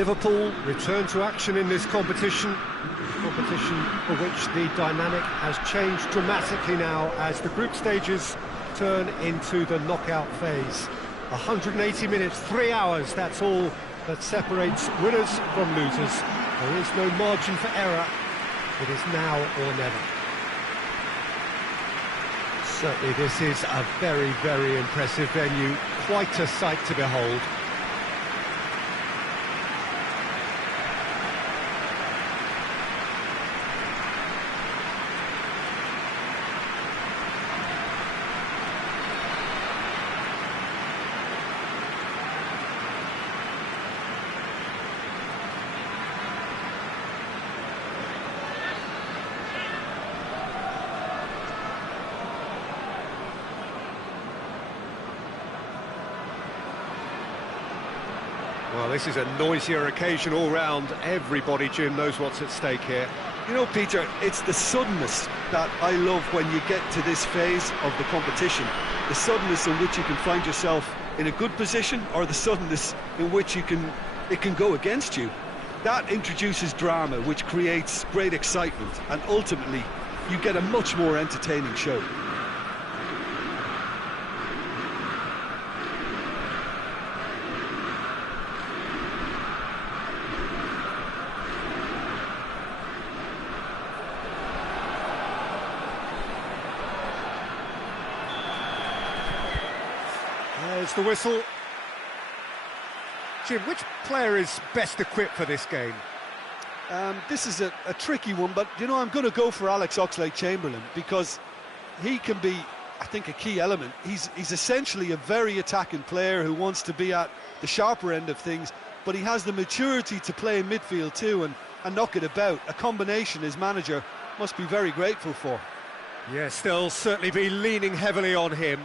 Liverpool return to action in this competition for which the dynamic has changed dramatically now as the group stages turn into the knockout phase. 180 minutes, 3 hours, that's all that separates winners from losers. There is no margin for error. It is now or never. Certainly this is a very, very impressive venue, quite a sight to behold. Well, this is a noisier occasion all round. Everybody, Jim, knows what's at stake here. You know, Peter, it's the suddenness that I love when you get to this phase of the competition. The suddenness in which you can find yourself in a good position, or the suddenness in which it can go against you. That introduces drama, which creates great excitement, and ultimately you get a much more entertaining show. There's the whistle. Jim, which player is best equipped for this game? This is a tricky one, but, you know, I'm going to go for Alex Oxlade-Chamberlain because he can be, I think, a key element. He's essentially a very attacking player who wants to be at the sharper end of things, but he has the maturity to play in midfield too and knock it about, a combination his manager must be very grateful for. Yes, they'll certainly be leaning heavily on him.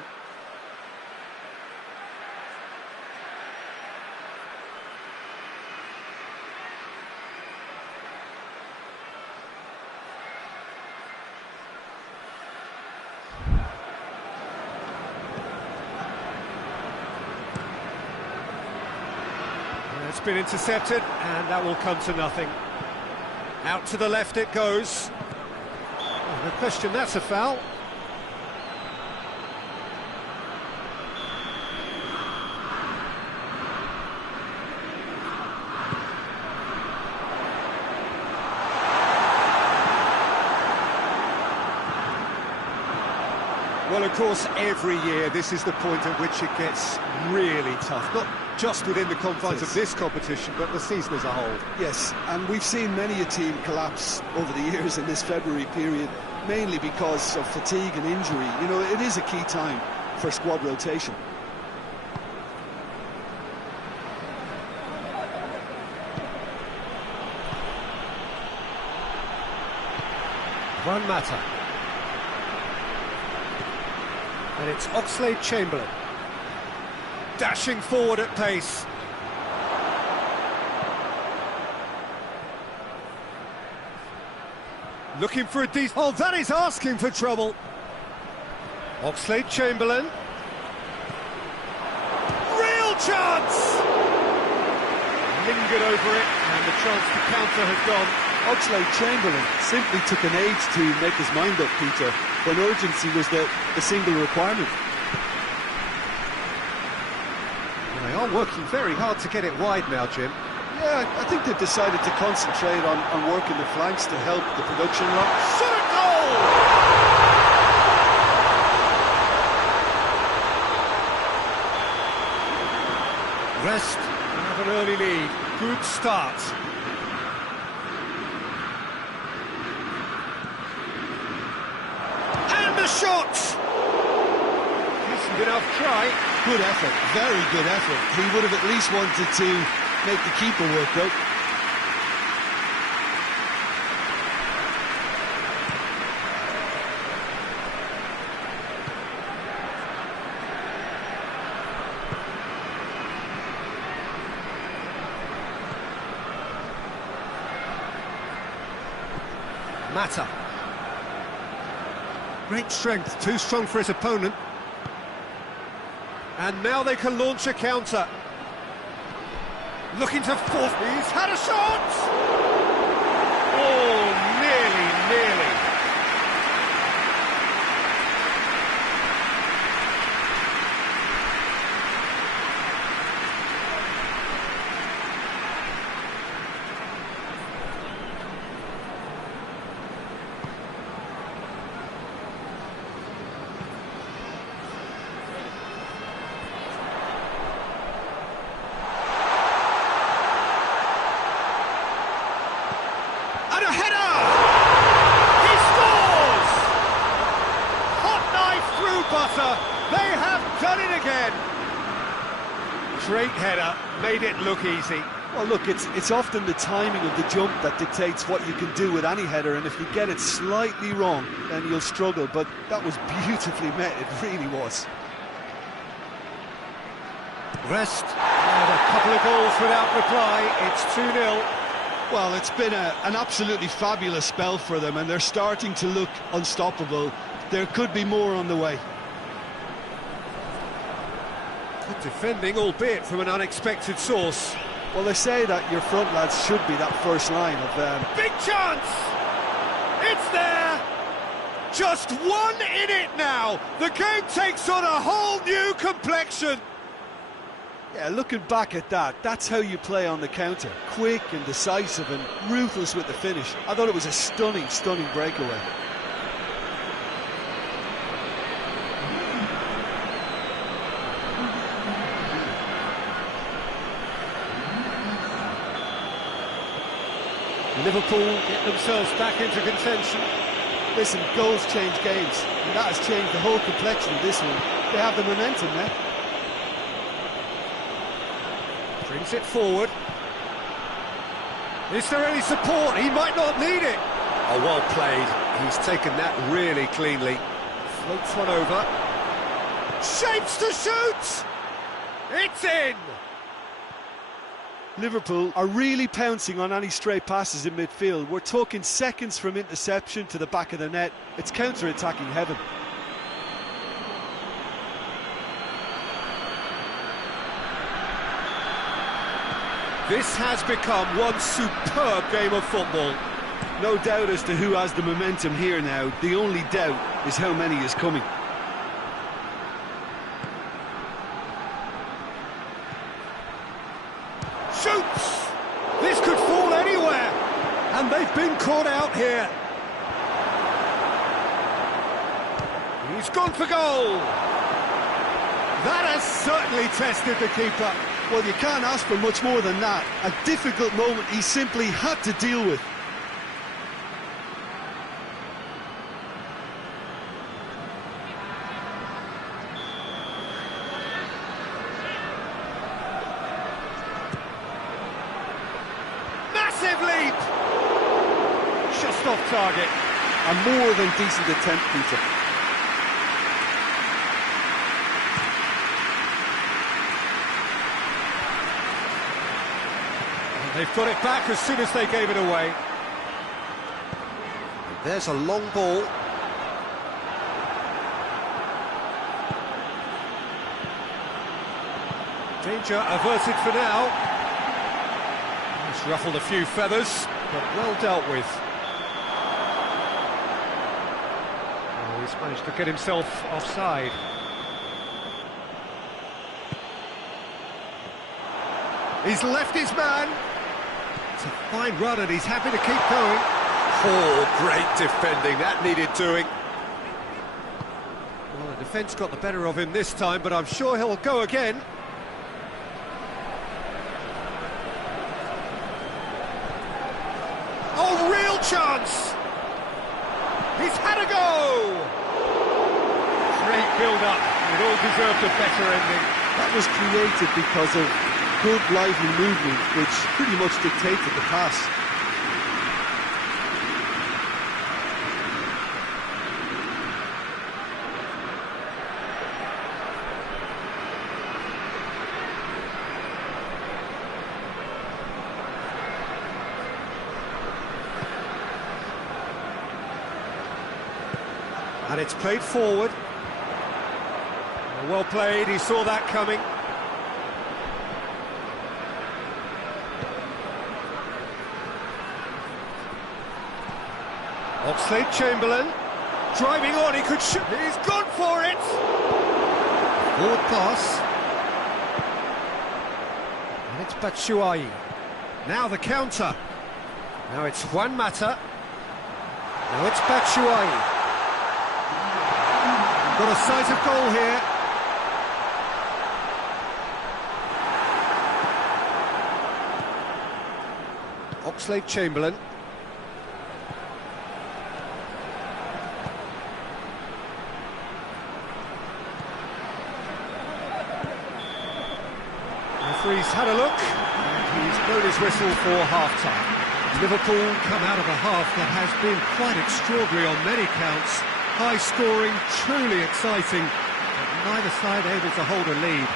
It's been intercepted, and that will come to nothing. Out to the left it goes. Oh, no question, that's a foul. Well, of course, every year this is the point at which it gets really tough. Not just within the confines of this competition, but the season as a whole. Yes, and we've seen many a team collapse over the years in this February period, mainly because of fatigue and injury. You know, it is a key time for squad rotation. One matter. And it's Oxlade-Chamberlain. Dashing forward at pace. Looking for a decent... Oh, that is asking for trouble. Oxlade-Chamberlain. Real chance! Lingered over it, and the chance to counter has gone. Oxlade-Chamberlain simply took an age to make his mind up, Peter, when urgency was the single requirement. They are working very hard to get it wide now, Jim. Yeah, I think they've decided to concentrate on working the flanks to help the production line. Shot a goal! Rest have an early lead. Good start. And the shot! Decent enough try. Good effort, very good effort. He would have at least wanted to make the keeper work, though. Mata. Great strength, too strong for his opponent. And now they can launch a counter. Looking to force. He's had a shot! Oh, nearly. And a header! He scores! Hot knife through butter. They have done it again. Great header, made it look easy. Well, look, it's often the timing of the jump that dictates what you can do with any header, and if you get it slightly wrong, then you'll struggle, but that was beautifully met, it really was. Rest, and a couple of goals without reply. It's 2-0. Well, it's been an absolutely fabulous spell for them, and they're starting to look unstoppable. There could be more on the way. Good defending, albeit from an unexpected source. Well, they say that your front lads should be that first line of... Big chance! It's there! Just one in it now! The game takes on a whole new complexion! Yeah, looking back at that, that's how you play on the counter. Quick and decisive and ruthless with the finish. I thought it was a stunning breakaway. Liverpool get themselves back into contention. Listen, goals change games, and that has changed the whole complexion of this one. They have the momentum now. Brings it forward. Is there any support? He might not need it. Oh, well played. He's taken that really cleanly. Floats one over. Shapes to shoot! It's in! Liverpool are really pouncing on any stray passes in midfield. We're talking seconds from interception to the back of the net. It's counter-attacking heaven. This has become one superb game of football. No doubt as to who has the momentum here now. The only doubt is how many is coming. Shoots! This could fall anywhere! And they've been caught out here. He's gone for goal! That has certainly tested the keeper. Well, you can't ask for much more than that. A difficult moment he simply had to deal with. Massive leap! Just off target. A more than decent attempt, Peter. They've got it back as soon as they gave it away. There's a long ball. Danger averted for now. He's ruffled a few feathers, but well dealt with. Oh, he's managed to get himself offside. He's left his man. It's a fine run and he's happy to keep going. Oh, great defending, that needed doing. Well, the defence got the better of him this time, but I'm sure he'll go again. Oh, real chance! He's had a go! Great build-up, it all deserved a better ending. That was created because of good lively movement, which pretty much dictated the pass. And it's played forward. Well played, he saw that coming. Oxlade-Chamberlain, driving on, he could shoot, he's gone for it! Forward pass. And it's Batshuayi. Now the counter. Now it's Juan Mata. Now it's Batshuayi. Got a sight of goal here. Oxlade-Chamberlain. Referee's had a look, and he's blown his whistle for half-time. Liverpool come out of a half that has been quite extraordinary on many counts. High-scoring, truly exciting, but neither side able to hold a lead.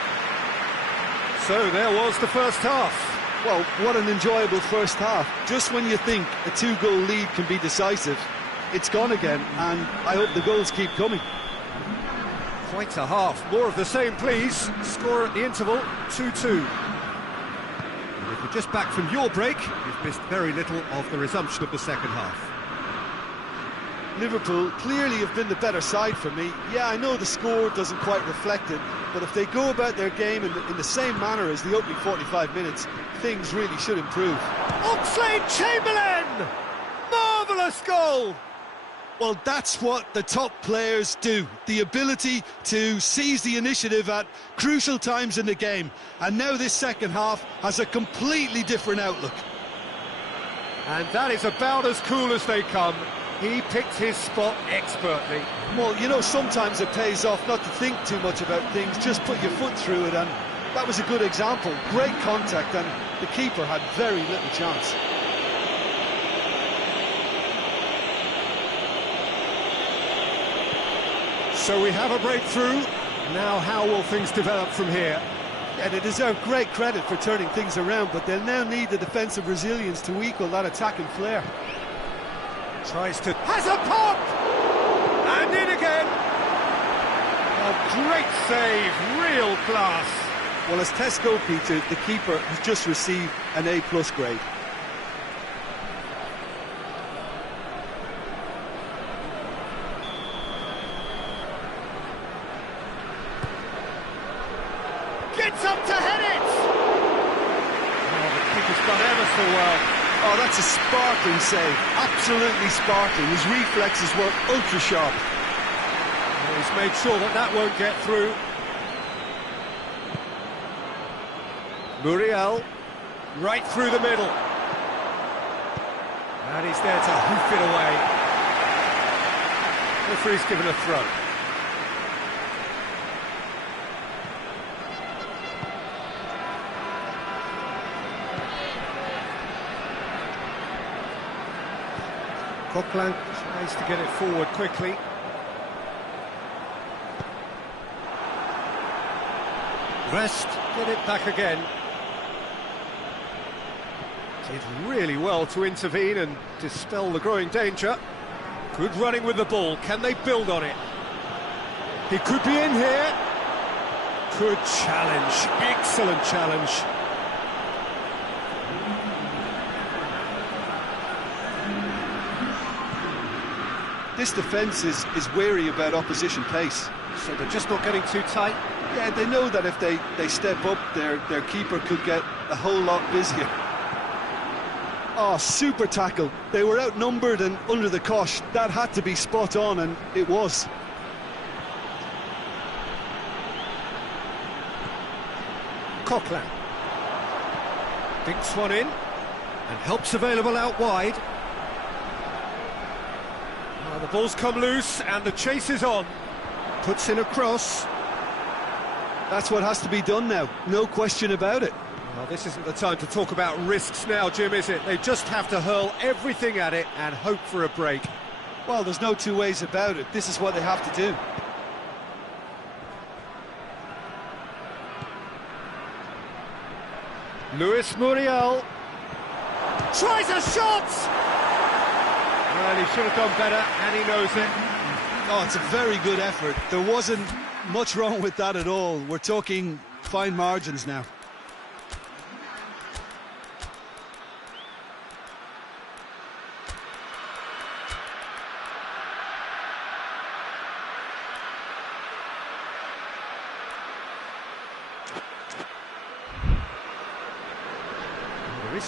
So there was the first half. Well, what an enjoyable first half. Just when you think a two-goal lead can be decisive, it's gone again, and I hope the goals keep coming. Quite a half. More of the same, please. Score at the interval, 2-2. And if you're just back from your break, you've missed very little of the resumption of the second half. Liverpool clearly have been the better side for me. Yeah, I know the score doesn't quite reflect it, but if they go about their game in the same manner as the opening 45 minutes, things really should improve. Oxlade-Chamberlain! Marvellous goal! Well, that's what the top players do. The ability to seize the initiative at crucial times in the game. And now this second half has a completely different outlook. And that is about as cool as they come. He picked his spot expertly. Well, you know, sometimes it pays off not to think too much about things, just put your foot through it, and that was a good example. Great contact, and the keeper had very little chance. So we have a breakthrough. Now how will things develop from here? Yeah, they deserve great credit for turning things around, but they'll now need the defensive resilience to equal that attacking flair. Tries to... has a pop! And in again! A great save, real class. Well, as tests go, Peter, the keeper has just received an A+ grade. Gets up to head it! Oh, the keeper's done ever so well. Oh, that's a sparkling save. Absolutely sparkling. His reflexes were ultra sharp. Oh, he's made sure that that won't get through. Muriel, right through the middle. And he's there to hoof it away. Referee's given a throw. Coquelin tries to get it forward quickly. Rest, get it back again. Did really well to intervene and dispel the growing danger. Good running with the ball, can they build on it? He could be in here. Good challenge, excellent challenge. This defence is wary about opposition pace. So they're just not getting too tight? Yeah, they know that if they step up, their keeper could get a whole lot busier. Oh, super tackle. They were outnumbered and under the cosh. That had to be spot on, and it was. Coquelin dinks one in, and help's available out wide. The ball's come loose, and the chase is on. Puts in a cross. That's what has to be done now, no question about it. Well, this isn't the time to talk about risks now, Jim, is it? They just have to hurl everything at it and hope for a break. Well, there's no two ways about it. This is what they have to do. Luis Muriel tries a shot! Well, he should have done better, and he knows it. Oh, it's a very good effort. There wasn't much wrong with that at all. We're talking fine margins now.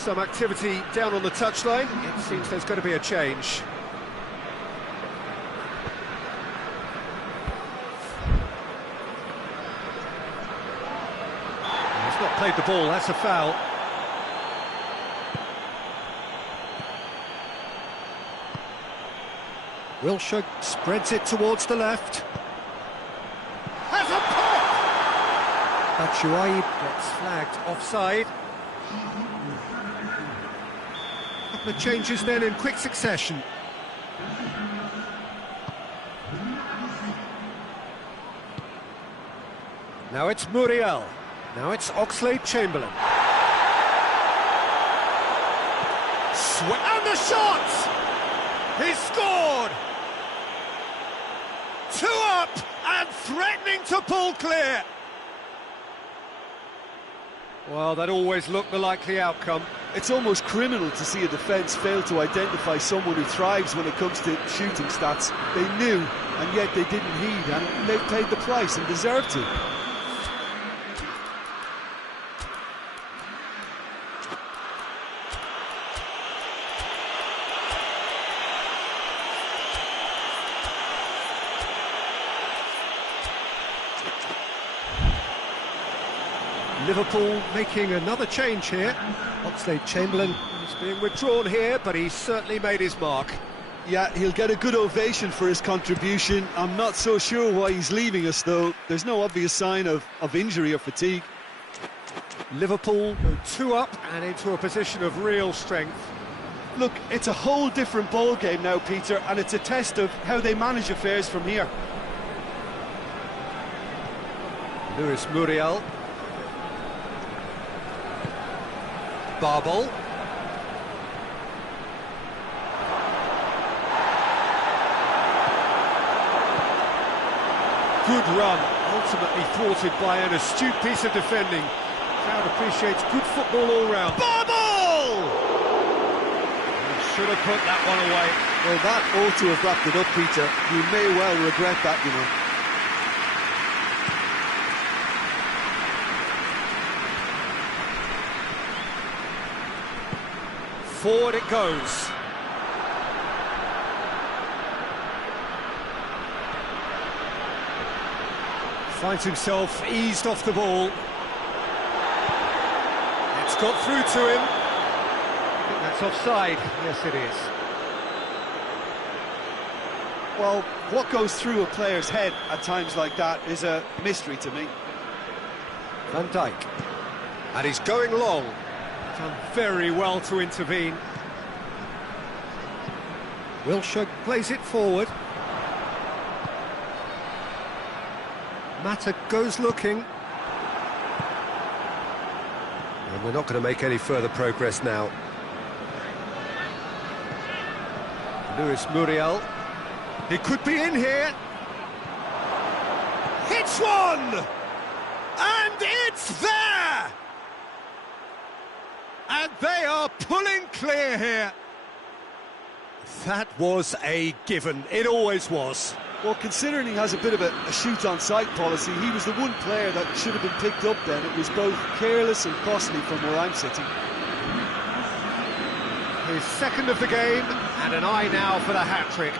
some activity down on the touchline. It seems there's going to be a change. He's not played the ball, that's a foul. Wilshere spreads it towards the left. Has a pop! Batshuayi gets flagged offside. The changes then in quick succession. Now it's Muriel. Now it's Oxlade-Chamberlain. And the shot! He scored! 2 up and threatening to pull clear. Well, that always looked the likely outcome. It's almost criminal to see a defence fail to identify someone who thrives when it comes to shooting stats. They knew, and yet they didn't heed, and they paid the price and deserved to. Liverpool making another change here. Oxlade-Chamberlain is being withdrawn here, but he's certainly made his mark. Yeah, he'll get a good ovation for his contribution. I'm not so sure why he's leaving us, though. There's no obvious sign of injury or fatigue. Liverpool go 2 up and into a position of real strength. Look, it's a whole different ball game now, Peter, and it's a test of how they manage affairs from here. Luis Muriel. Barbel. Good run, ultimately thwarted by an astute piece of defending. Crowd appreciates good football all round. Barbel! He should have put that one away. Well, that ought to have wrapped it up, Peter. You may well regret that, you know. Forward it goes. Finds himself eased off the ball. It's got through to him. I think that's offside. Yes, it is. Well, what goes through a player's head at times like that is a mystery to me. Van Dijk. And he's going long. Done very well to intervene. Wilshere plays it forward. Mata goes looking. And we're not going to make any further progress now. Luis Muriel. He could be in here. Hits one! And it's there! And they are pulling clear here. That was a given. It always was. Well, considering he has a bit of a shoot-on-sight policy, he was the one player that should have been picked up then. It was both careless and costly from where I'm sitting. His second of the game, and an eye now for the hat-trick.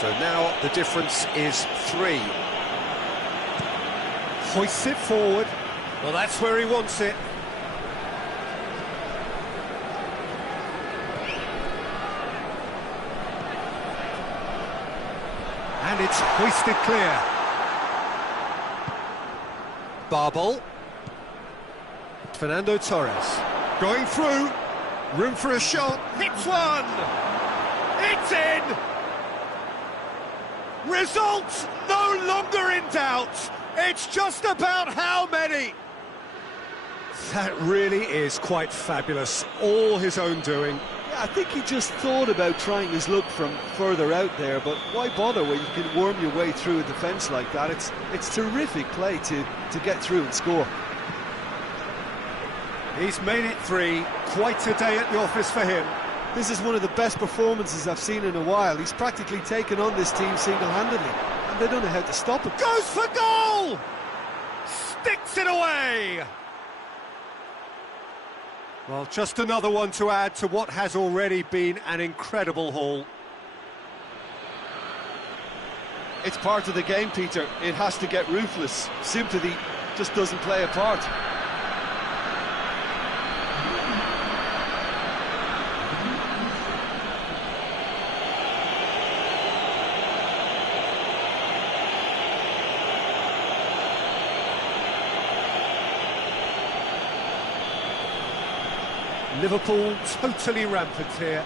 So now the difference is 3. Hoists it forward. Well, that's where he wants it. And it's hoisted clear. Barbel. Fernando Torres. Going through. Room for a shot. Hits one! It's in! Results no longer in doubt. It's just about how many. That really is quite fabulous. All his own doing. Yeah, I think he just thought about trying his luck from further out there, but why bother when you can worm your way through a defence like that? It's terrific play to get through and score. He's made it 3. Quite a day at the office for him. This is one of the best performances I've seen in a while. He's practically taken on this team single-handedly, and they don't know how to stop it. Goes for goal! Sticks it away! Well, just another one to add to what has already been an incredible haul. It's part of the game, Peter. It has to get ruthless. Sympathy just doesn't play a part. Liverpool totally rampant here.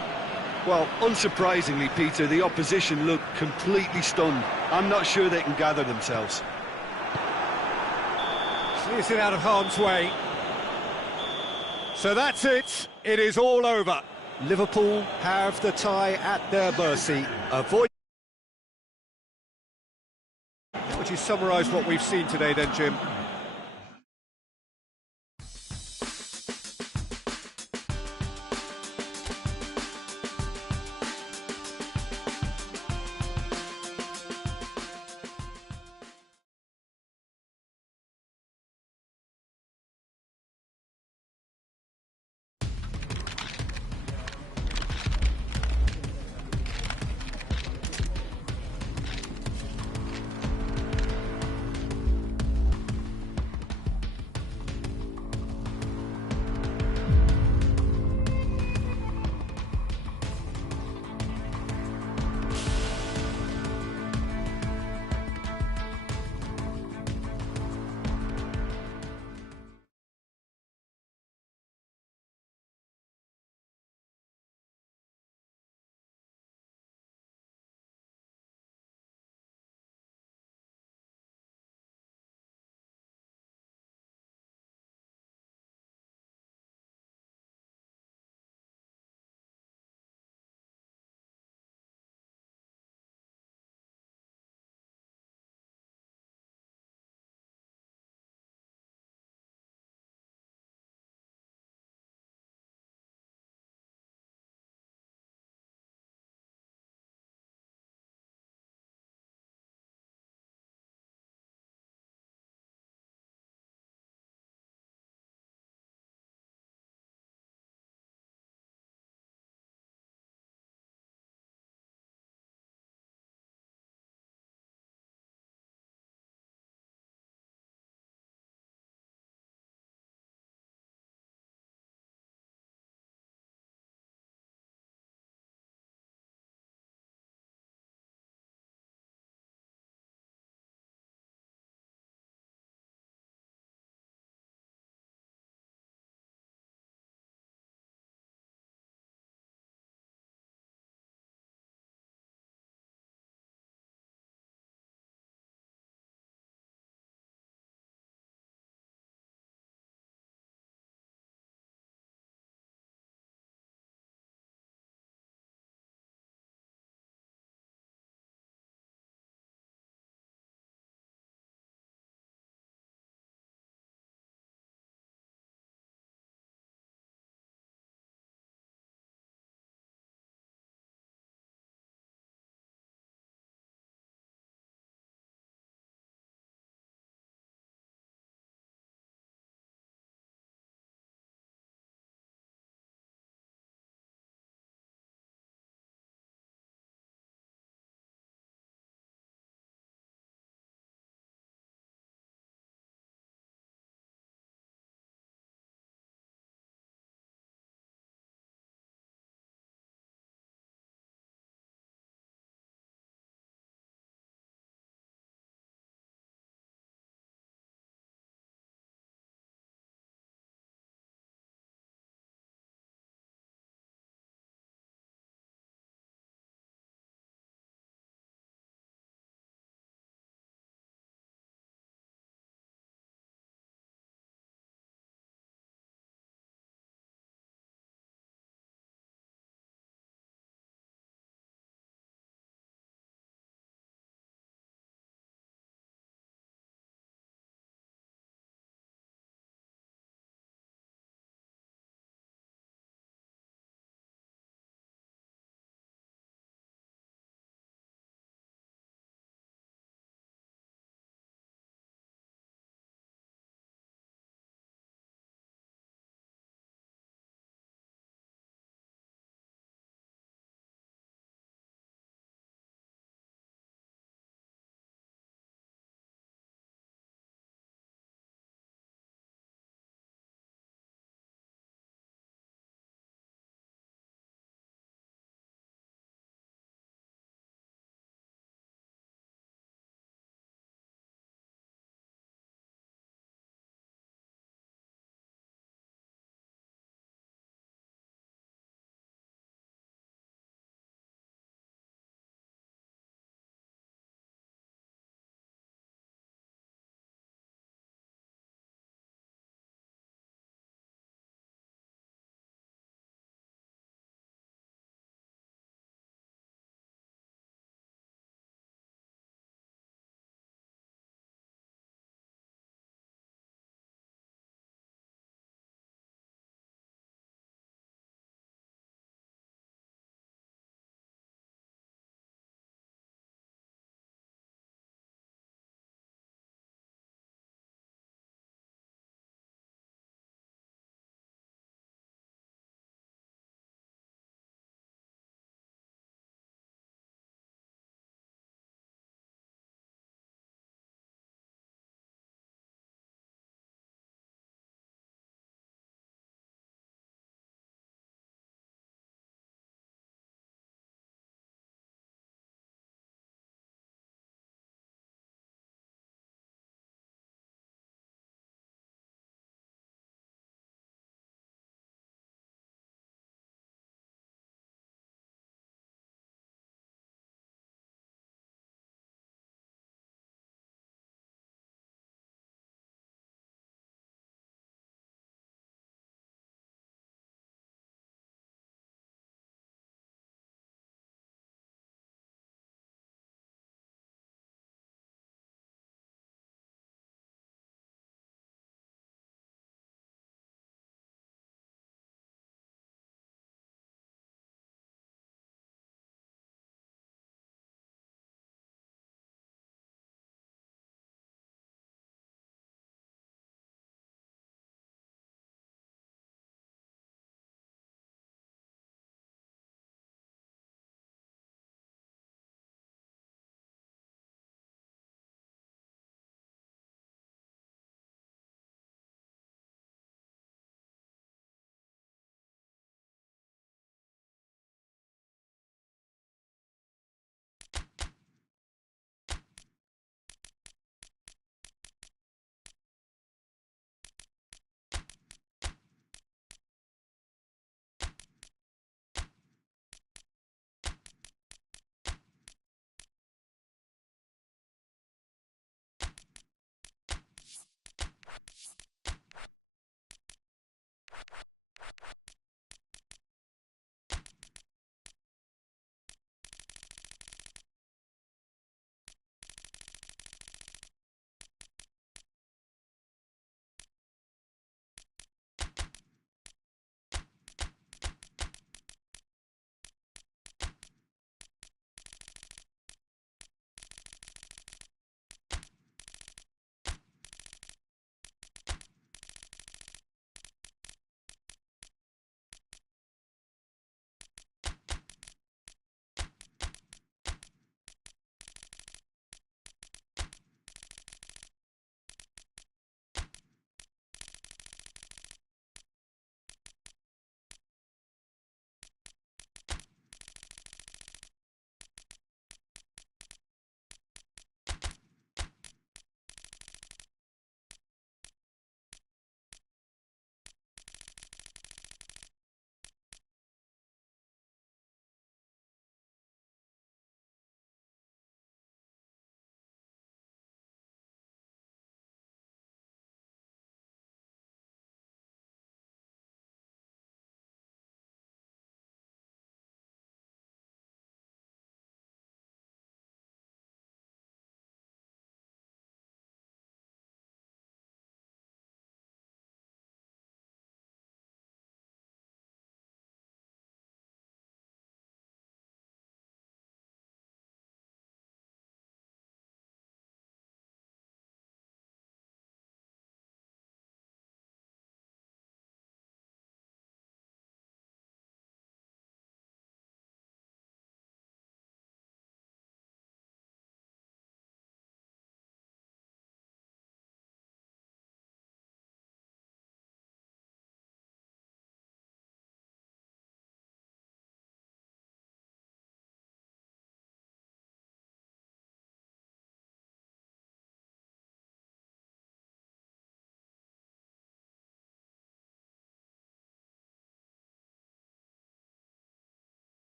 Well, unsurprisingly, Peter, the opposition look completely stunned. I'm not sure they can gather themselves. Clears it out of harm's way. So that's it. It is all over. Liverpool have the tie at their mercy. Avoid. How would you summarise what we've seen today then, Jim?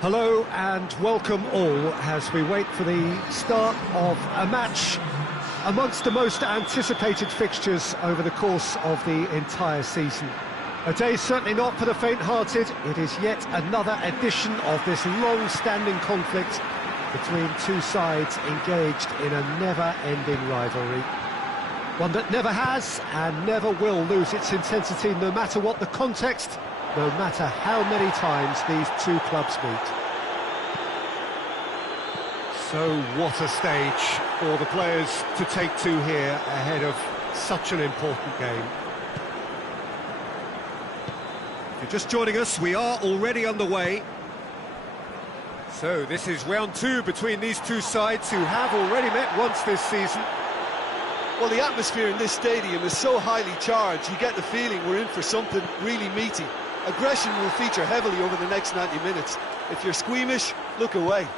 Hello and welcome all as we wait for the start of a match amongst the most anticipated fixtures over the course of the entire season. A day certainly not for the faint-hearted. It is yet another edition of this long-standing conflict between two sides engaged in a never-ending rivalry. One that never has and never will lose its intensity, no matter what the context, no matter how many times these two clubs meet. So what a stage for the players to take to here ahead of such an important game. If you're just joining us, we are already underway. So this is round two between these two sides who have already met once this season. Well, the atmosphere in this stadium is so highly charged, you get the feeling we're in for something really meaty. Aggression will feature heavily over the next 90 minutes. If you're squeamish, look away.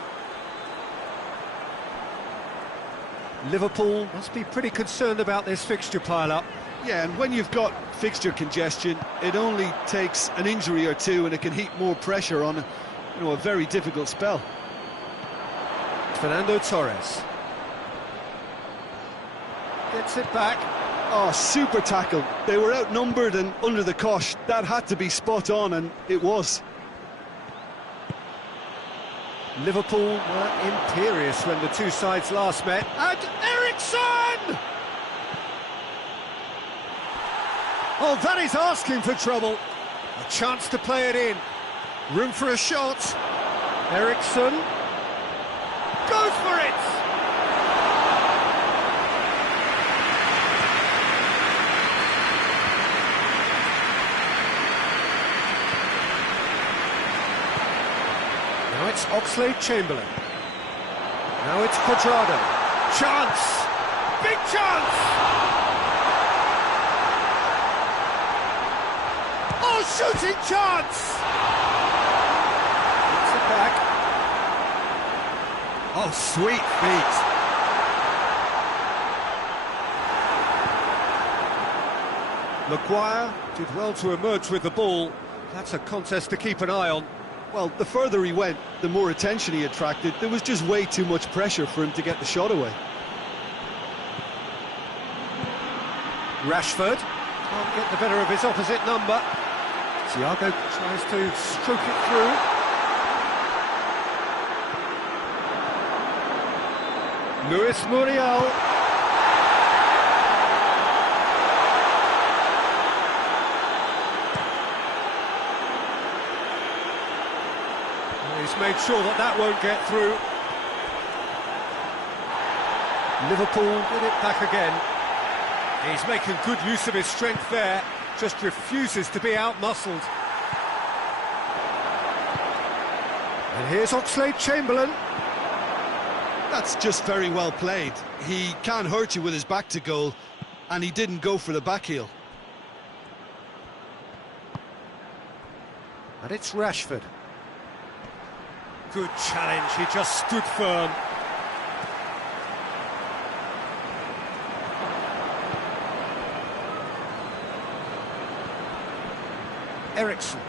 Liverpool must be pretty concerned about this fixture pile-up. Yeah, and when you've got fixture congestion, it only takes an injury or two and it can heap more pressure on a very difficult spell. Fernando Torres gets it back. Oh, super tackle. They were outnumbered and under the cosh. That had to be spot on, and it was. Liverpool were imperious when the two sides last met. And Eriksson! Oh, that is asking for trouble. A chance to play it in. Room for a shot. Eriksson goes for it! Now it's Oxlade-Chamberlain. Now it's Cuadrado. Chance! Big chance! Oh, shooting chance! Gets it back. Oh, sweet feet. Maguire did well to emerge with the ball. That's a contest to keep an eye on. Well, the further he went, the more attention he attracted. There was just way too much pressure for him to get the shot away. Rashford can't get the better of his opposite number. Thiago tries to stroke it through. Luis Muriel. He's made sure that that won't get through. Liverpool get it back again. He's making good use of his strength there, just refuses to be out-muscled. And here's Oxlade-Chamberlain. That's just very well played. He can't hurt you with his back to goal, and he didn't go for the back heel. And it's Rashford. Good challenge, he just stood firm. Eriksson.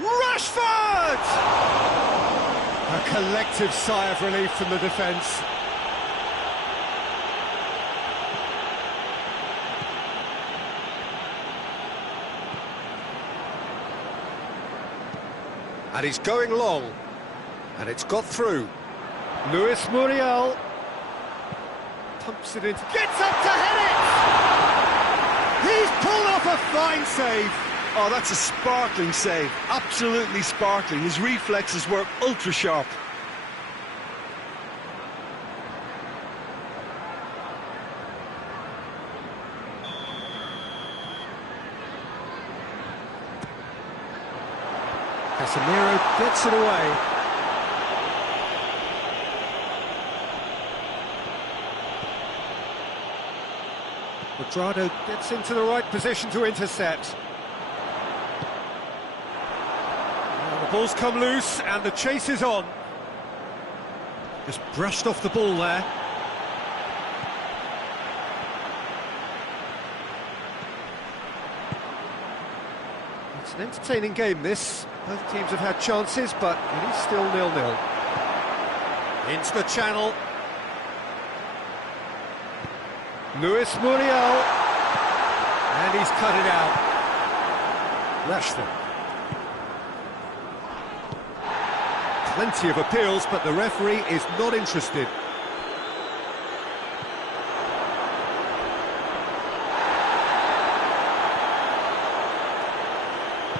Rashford! A collective sigh of relief from the defence. And he's going long, and it's got through. Luis Muriel pumps it in, gets up to head it! He's pulled off a fine save. Oh, that's a sparkling save, absolutely sparkling. His reflexes were ultra sharp. Casemiro gets it away. Cuadrado gets into the right position to intercept. Well, the ball's come loose and the chase is on. Just brushed off the ball there. It's an entertaining game, this. Both teams have had chances, but it is still 0-0. Into the channel. Luis Muriel. And he's cut it out. Rashford. Plenty of appeals, but the referee is not interested.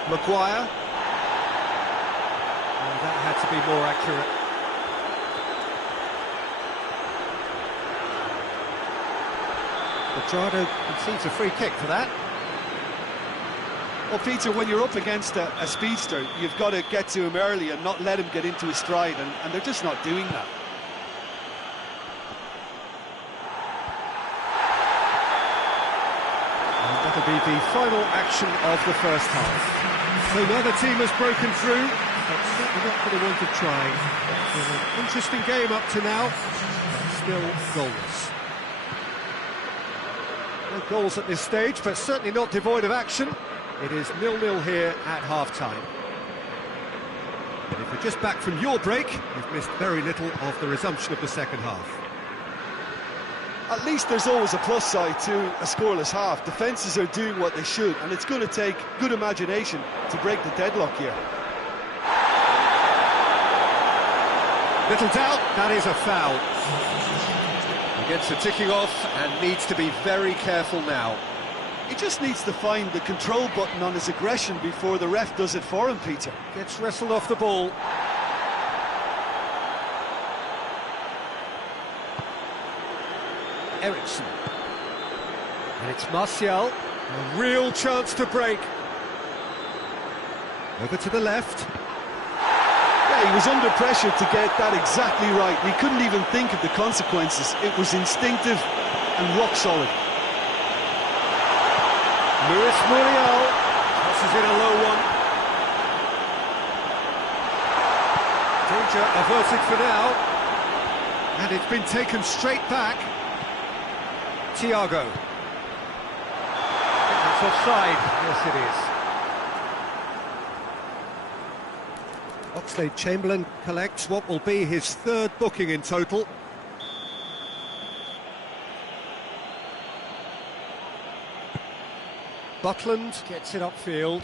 Maguire. Oh, that had to be more accurate. Quadrado concedes a free kick for that. Well, Peter, when you're up against a speedster, you've got to get to him early and not let him get into his stride, and they're just not doing that. And that'll be the final action of the first half. So neither team has broken through, but certainly not for the want of trying. It's been an interesting game up to now, but still goalless. No goals at this stage, but certainly not devoid of action. It is 0-0 here at half-time. And if you're just back from your break, you've missed very little of the resumption of the second half. At least there's always a plus side to a scoreless half. Defences are doing what they should, and it's going to take good imagination to break the deadlock here. Little doubt, that is a foul. He gets a ticking off and needs to be very careful now. He just needs to find the control button on his aggression before the ref does it for him, Peter. Gets wrestled off the ball. Ericsson. And it's Martial. A real chance to break. Over to the left. Yeah, he was under pressure to get that exactly right. He couldn't even think of the consequences. It was instinctive and rock solid. Luis Muriel tosses in a low one. Danger averted for now. And it's been taken straight back. Thiago. That's offside. Yes, it is. Oxlade-Chamberlain collects what will be his third booking in total. Butland gets it upfield.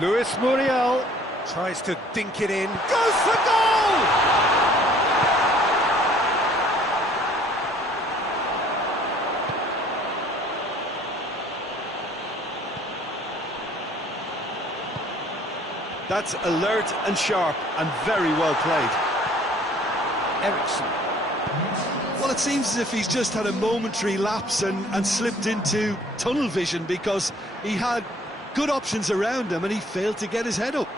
Luis Muriel tries to dink it in. Goes for goal! That's alert and sharp and very well played. Ericsson. Well, it seems as if he's just had a momentary lapse and slipped into tunnel vision, because he had good options around him and he failed to get his head up.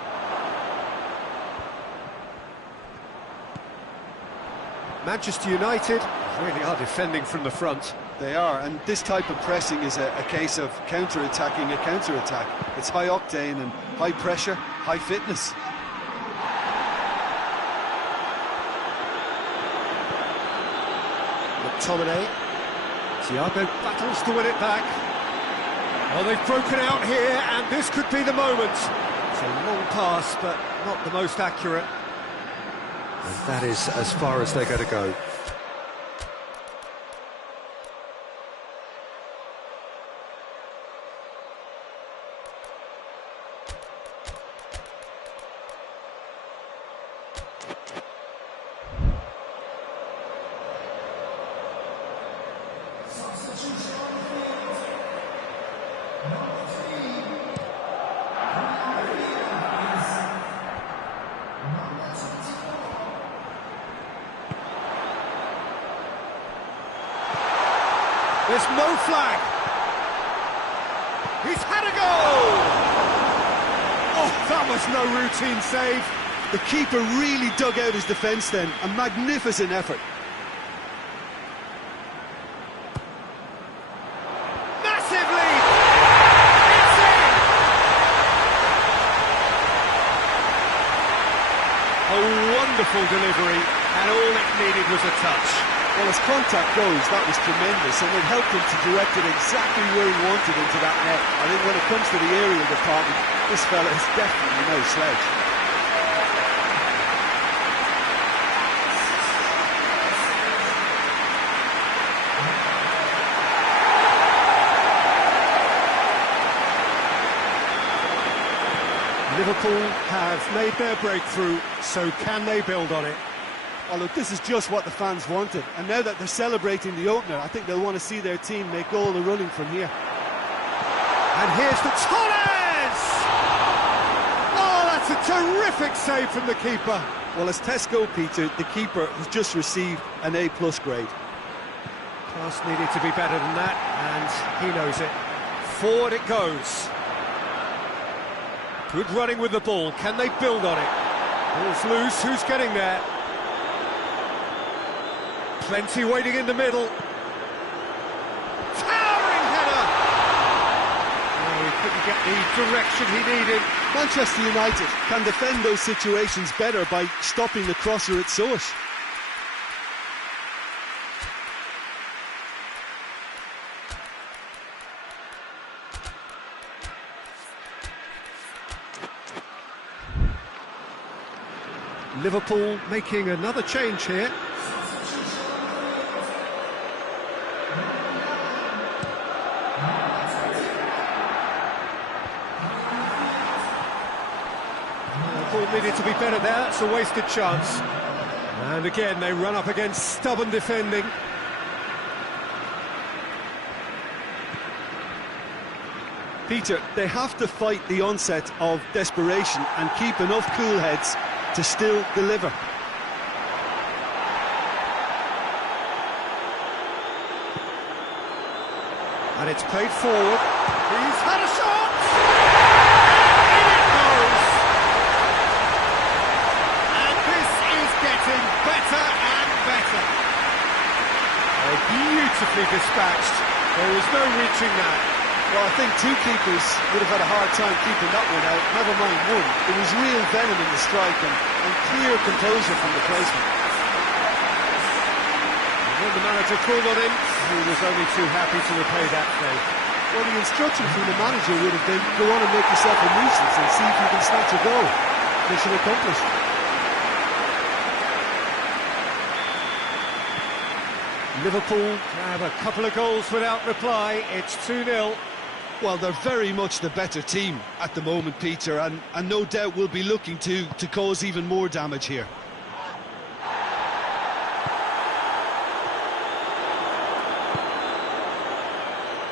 Manchester United really are defending from the front. They are, and this type of pressing is a case of counter-attacking a counter-attack. It's high octane and high pressure, high fitness. McTominay. Thiago battles to win it back. Well, they've broken out here, and this could be the moment. It's a long pass, but not the most accurate. And that is as far as they're going to go. There's no flag. He's had a goal! Oh, that was no routine save. The keeper really dug out his defence then. A magnificent effort. Massive lead! It's in! A wonderful delivery, and all it needed was a touch. Well, as contact goes, that was tremendous, and it helped him to direct it exactly where he wanted into that net. I think when it comes to the aerial department, this fella is definitely no slouch. Liverpool have made their breakthrough, so can they build on it? Oh, look, this is just what the fans wanted, and now that they're celebrating the opener, I think they'll want to see their team make all the running from here. And here's the Torres! Oh, that's a terrific save from the keeper. Well, as tests go, Peter, the keeper has just received an A+ grade. Pass needed to be better than that, and he knows it. Forward it goes. Good running with the ball. Can they build on it? Ball's loose. Who's getting there? Plenty waiting in the middle. Towering header! Oh, he couldn't get the direction he needed. Manchester United can defend those situations better by stopping the crosser at source. Liverpool making another change here. The ball needed to be better there, it's a wasted chance. And again, they run up against stubborn defending. Peter, they have to fight the onset of desperation and keep enough cool heads to still deliver. And it's played forward. He's had a shot! In it goes! And this is getting better and better. Oh, beautifully dispatched. There was no reaching that. Well, I think two keepers would have had a hard time keeping that one out, never mind one. It was real venom in the strike and clear composure from the placement. And when the manager called on him, he was only too happy to repay that save. Well, the instruction from the manager would have been, go on and make yourself a nuisance and see if you can snatch a goal. Mission accomplished. Liverpool have a couple of goals without reply. It's 2-0. Well, they're very much the better team at the moment, Peter, and no doubt will be looking to cause even more damage here.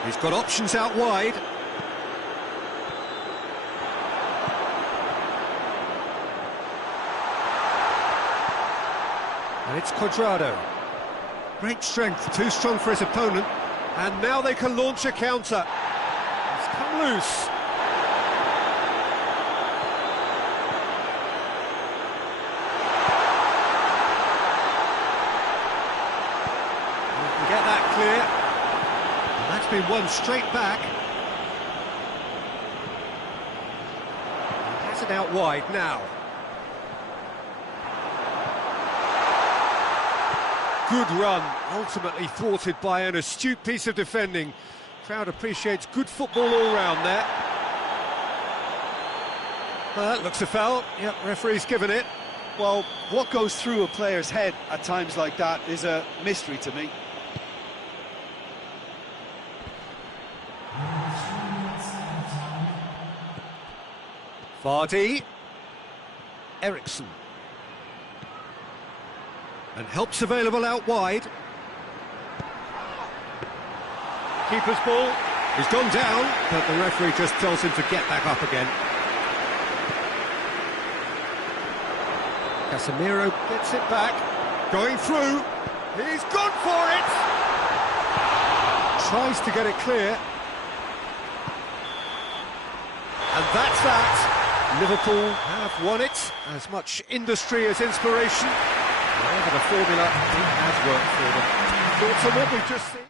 He's got options out wide. And it's Cuadrado. Great strength, too strong for his opponent. And now they can launch a counter. It's come loose. You can get that clear. And that's been won straight back. He has it out wide now. Good run, ultimately thwarted by an astute piece of defending. Crowd appreciates good football all round there. That looks a foul. Yep, referee's given it. Well, what goes through a player's head at times like that is a mystery to me. Vardy. Ericsson. And help's available out wide. Keeper's ball. He's gone down, but the referee just tells him to get back up again. Casemiro gets it back. Going through. He's gone for it! Tries to get it clear. And that's that. Liverpool have won it. As much industry as inspiration. Whatever the formula, it has worked for them. Thoughts on what we've just seen?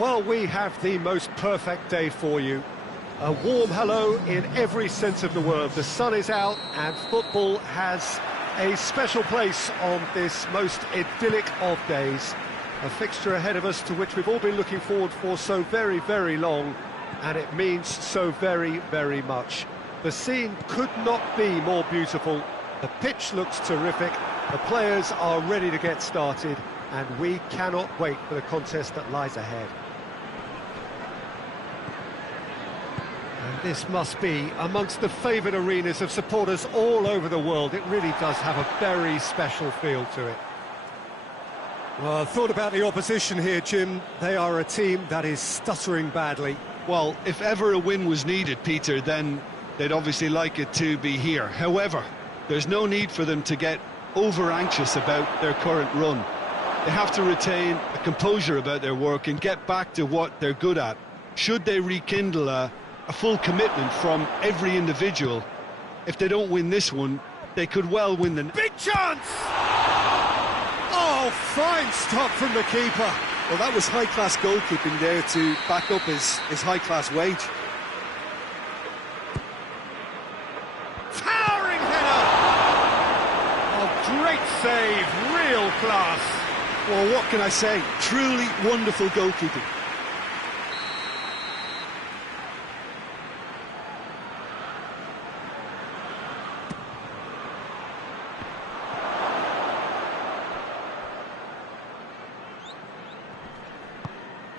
Well, we have the most perfect day for you. A warm hello in every sense of the word. The sun is out and football has a special place on this most idyllic of days. A fixture ahead of us to which we've all been looking forward for so very, very long, and it means so very, very much. The scene could not be more beautiful. The pitch looks terrific. The players are ready to get started, and we cannot wait for the contest that lies ahead. And this must be amongst the favoured arenas of supporters all over the world. It really does have a very special feel to it. Well, I thought about the opposition here, Jim. They are a team that is stuttering badly. Well, if ever a win was needed, Peter, then they'd obviously like it to be here. However, there's no need for them to get over-anxious about their current run. They have to retain a composure about their work and get back to what they're good at. Should they rekindle a full commitment from every individual, if they don't win this one, they could well win the... Big chance! Oh, fine stop from the keeper. Well, that was high-class goalkeeping there to back up his high-class wage. Towering header! Oh, great save, real class. Well, what can I say? Truly wonderful goalkeeping.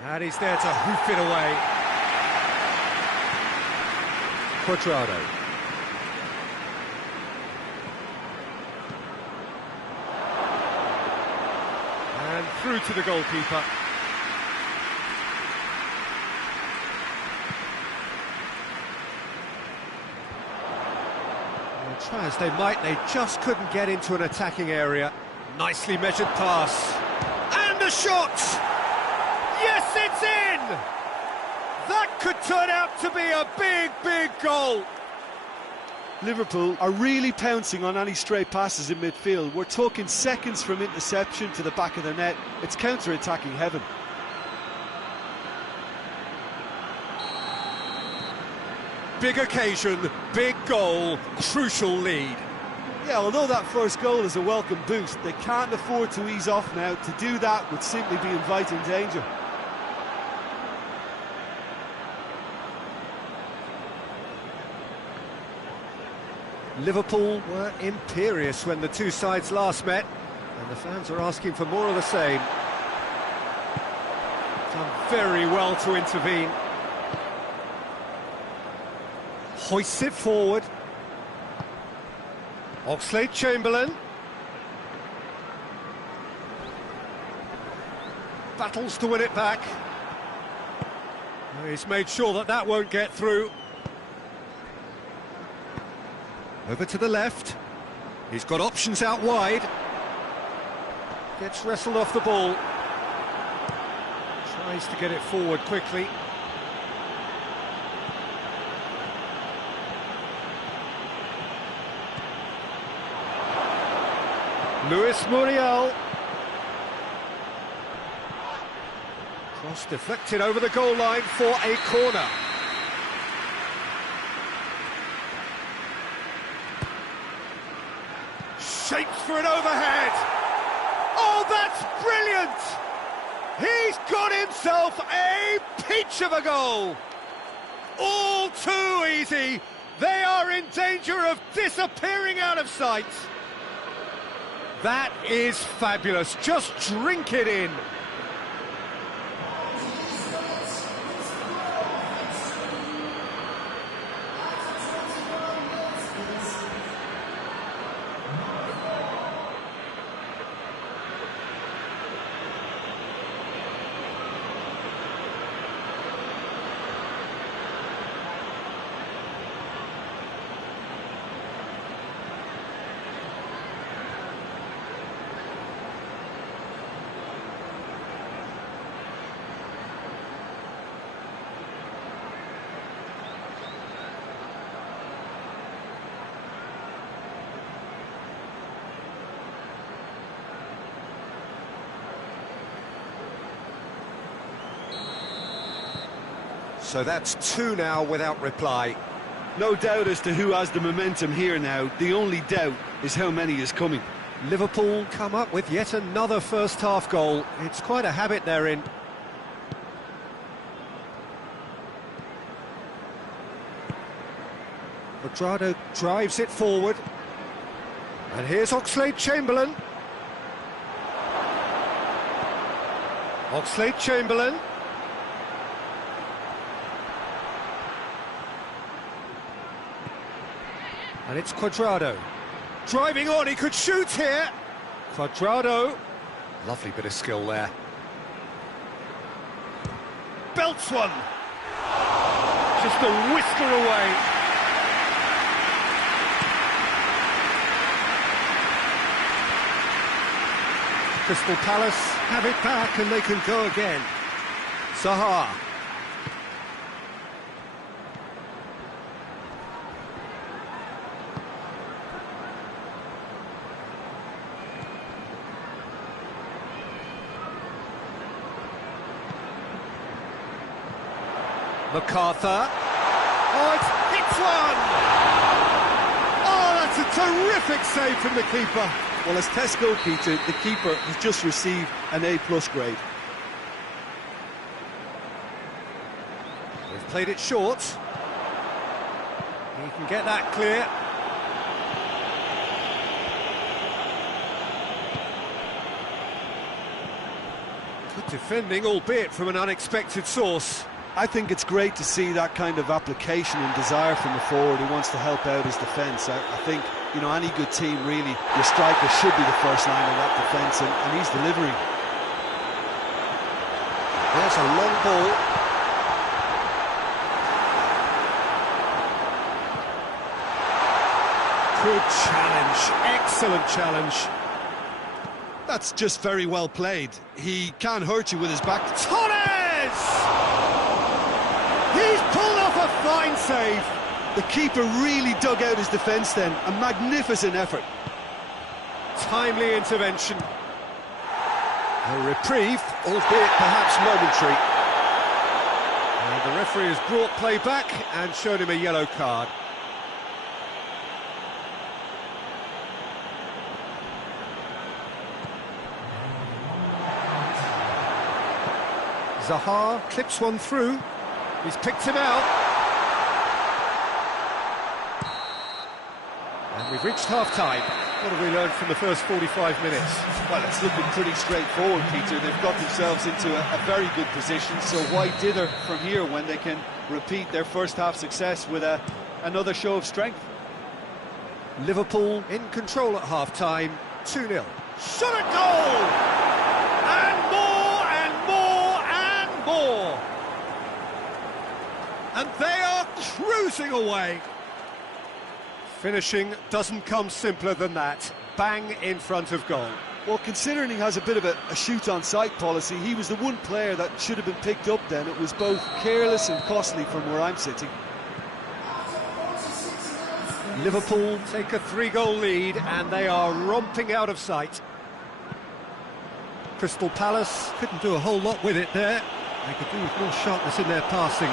And he's there to hoof it away. Quadrado. And through to the goalkeeper. Well, try as they might, they just couldn't get into an attacking area. Nicely measured pass. And a shot! Yes, it's in! That could turn out to be a big, big goal. Liverpool are really pouncing on any stray passes in midfield. We're talking seconds from interception to the back of the net. It's counter-attacking heaven. Big occasion, big goal, crucial lead. Yeah, although that first goal is a welcome boost, they can't afford to ease off now. To do that would simply be inviting danger. Liverpool were imperious when the two sides last met, and the fans are asking for more of the same. Done very well to intervene. Hoists it forward. Oxlade-Chamberlain. Battles to win it back. He's made sure that that won't get through. Over to the left. He's got options out wide. Gets wrestled off the ball. Tries to get it forward quickly. Luis Muriel. Cross deflected over the goal line for a corner. Shapes for an overhead. Oh, that's brilliant! He's got himself a peach of a goal. All too easy. They are in danger of disappearing out of sight. That is fabulous. Just drink it in. So that's two now without reply. No doubt as to who has the momentum here now. The only doubt is how many is coming. Liverpool come up with yet another first-half goal. It's quite a habit they're in. Quadrado drives it forward. And here's Oxlade-Chamberlain. Oxlade-Chamberlain. And it's Quadrado. Driving on, he could shoot here. Quadrado. Lovely bit of skill there. Belts one. Just a whisker away. Crystal Palace have it back and they can go again. Zaha. MacArthur. Oh, it's hits one! Oh, that's a terrific save from the keeper. Well, as Tesco, Peter, the keeper has just received an A+ grade. They've played it short. He can get that clear. Good defending, albeit from an unexpected source. I think it's great to see that kind of application and desire from the forward who wants to help out his defence. I think, you know, any good team, really, your striker should be the first line of that defence, and he's delivering. There's a long ball. Good challenge, excellent challenge. That's just very well played. He can't hurt you with his back. Torres! He's pulled off a fine save. The keeper really dug out his defence then. A magnificent effort. Timely intervention. A reprieve, albeit perhaps momentary. And the referee has brought play back and shown him a yellow card. Zaha clips one through. He's picked him out. And we've reached half-time. What have we learned from the first 45 minutes? Well, it's looking pretty straightforward, Peter. They've got themselves into a very good position, so why dither from here when they can repeat their first-half success with another show of strength? Liverpool in control at half-time, 2-0. Shot at goal! And more, and more, and more! And they are cruising away. Finishing doesn't come simpler than that. Bang in front of goal. Well, considering he has a bit of a shoot-on-sight policy, he was the one player that should have been picked up then. It was both careless and costly from where I'm sitting. Liverpool take a 3-goal lead and they are romping out of sight. Crystal Palace couldn't do a whole lot with it there. They could do with more sharpness in their passing.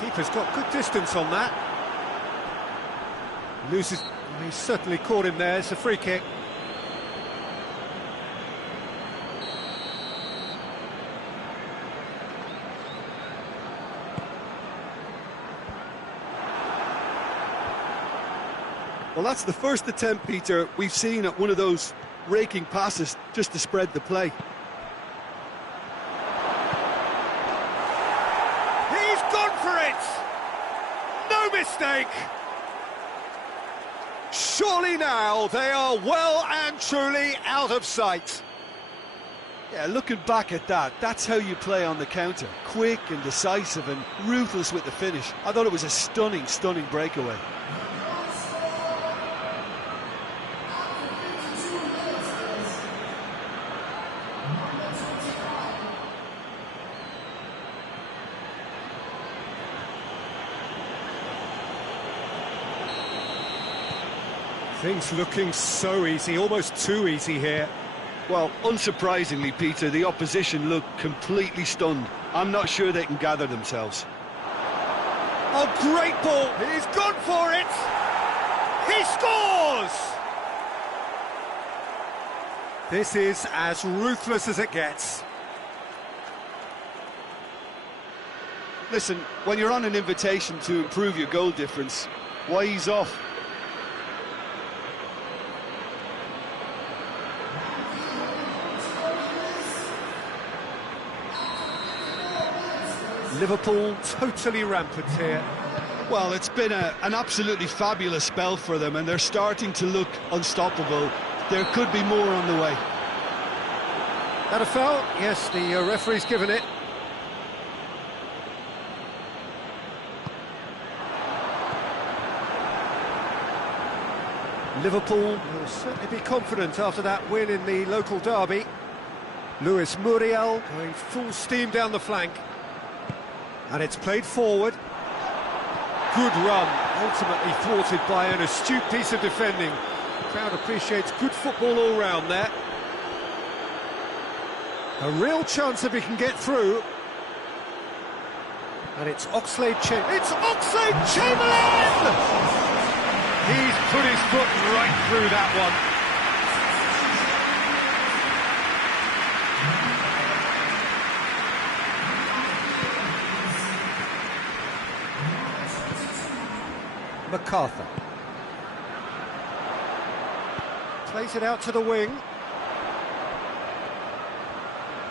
Keeper's got good distance on that. Loses, he's certainly caught him there, it's a free kick. Well, that's the first attempt, Peter, we've seen at one of those raking passes just to spread the play. He's gone for it! No mistake! Surely now they are well and truly out of sight. Yeah, looking back at that, that's how you play on the counter. Quick and decisive and ruthless with the finish. I thought it was a stunning, stunning breakaway. Things looking so easy, almost too easy here. Well, unsurprisingly, Peter, the opposition look completely stunned. I'm not sure they can gather themselves. A great ball! He's gone for it! He scores! This is as ruthless as it gets. Listen, when you're on an invitation to improve your goal difference, why ease off? Liverpool totally rampant here. Well, it's been an absolutely fabulous spell for them, and they're starting to look unstoppable. There could be more on the way. That a foul? Yes, the referee's given it. Liverpool will certainly be confident after that win in the local derby. Luis Muriel going full steam down the flank. And it's played forward. Good run, ultimately thwarted by an astute piece of defending. The crowd appreciates good football all round there. A real chance if he can get through. And it's Oxlade-Chamberlain. It's Oxlade-Chamberlain! He's put his foot right through that one. MacArthur plays it out to the wing.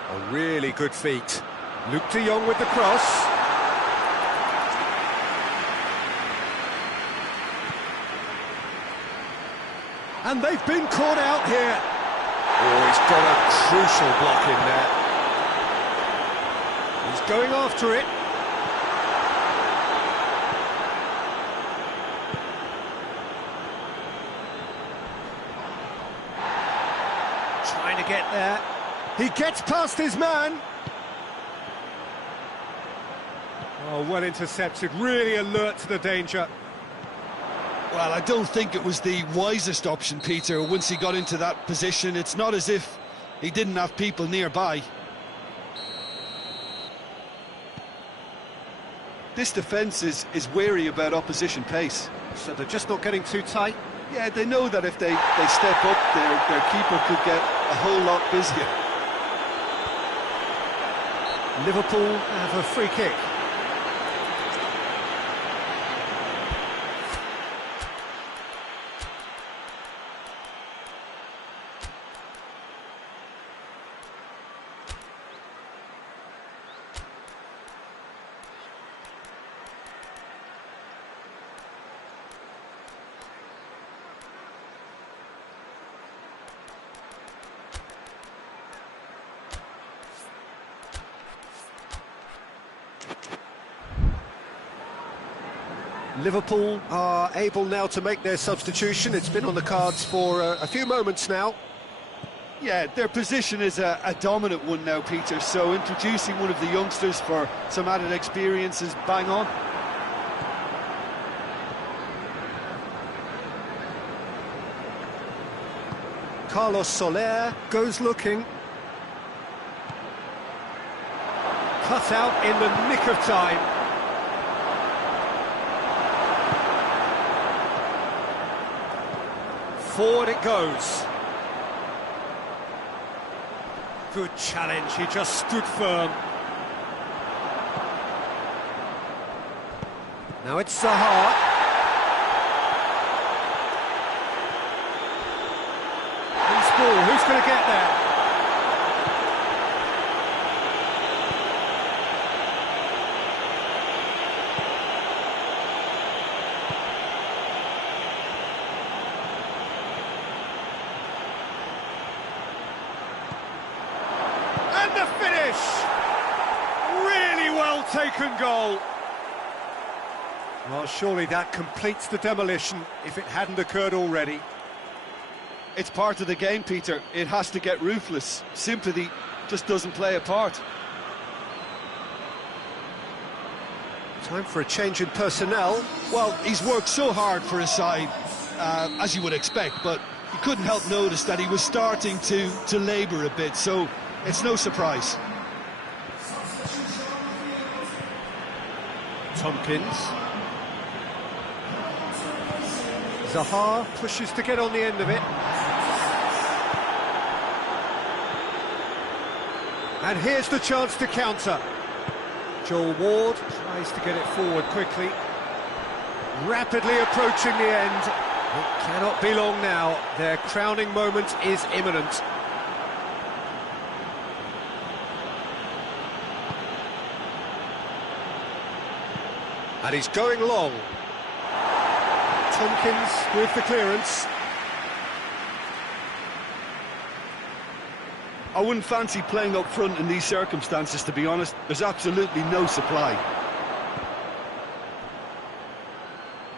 A really good feat. Luke de Jong with the cross. And they've been caught out here. Oh, he's got a crucial block in there. He's going after it. Trying to get there. He gets past his man. Oh, well intercepted, really alert to the danger. Well, I don't think it was the wisest option, Peter, once he got into that position. It's not as if he didn't have people nearby. This defence is wary about opposition pace. So they're just not getting too tight? Yeah, they know that if they step up, their keeper could get a whole lot busier. Liverpool have a free kick. Liverpool are able now to make their substitution. It's been on the cards for a few moments now. Yeah, their position is a dominant one now, Peter, so introducing one of the youngsters for some added experience is bang on. Carlos Soler goes looking. Cut out in the nick of time. Forward it goes. Good challenge, he just stood firm. Now it's Zaha. Loose ball, who's going to get there? And the finish! Really well taken goal. Well, surely that completes the demolition if it hadn't occurred already. It's part of the game, Peter. It has to get ruthless. Sympathy just doesn't play a part. Time for a change in personnel. Well, he's worked so hard for his side, as you would expect, but You couldn't help notice that he was starting to labour a bit, so it's no surprise. Tompkins. Zaha pushes to get on the end of it. And here's the chance to counter. Joel Ward tries to get it forward quickly. Rapidly approaching the end. It cannot be long now. Their crowning moment is imminent. And he's going long. Tompkins with the clearance. I wouldn't fancy playing up front in these circumstances, to be honest. There's absolutely no supply.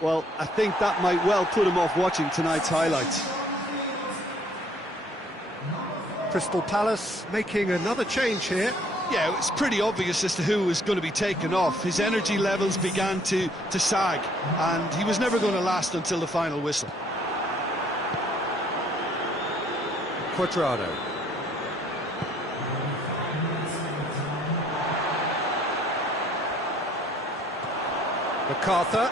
Well, I think that might well put him off watching tonight's highlights. Crystal Palace making another change here. Yeah, it's pretty obvious as to who was going to be taken off. His energy levels began to sag, and he was never going to last until the final whistle. Cuadrado. MacArthur.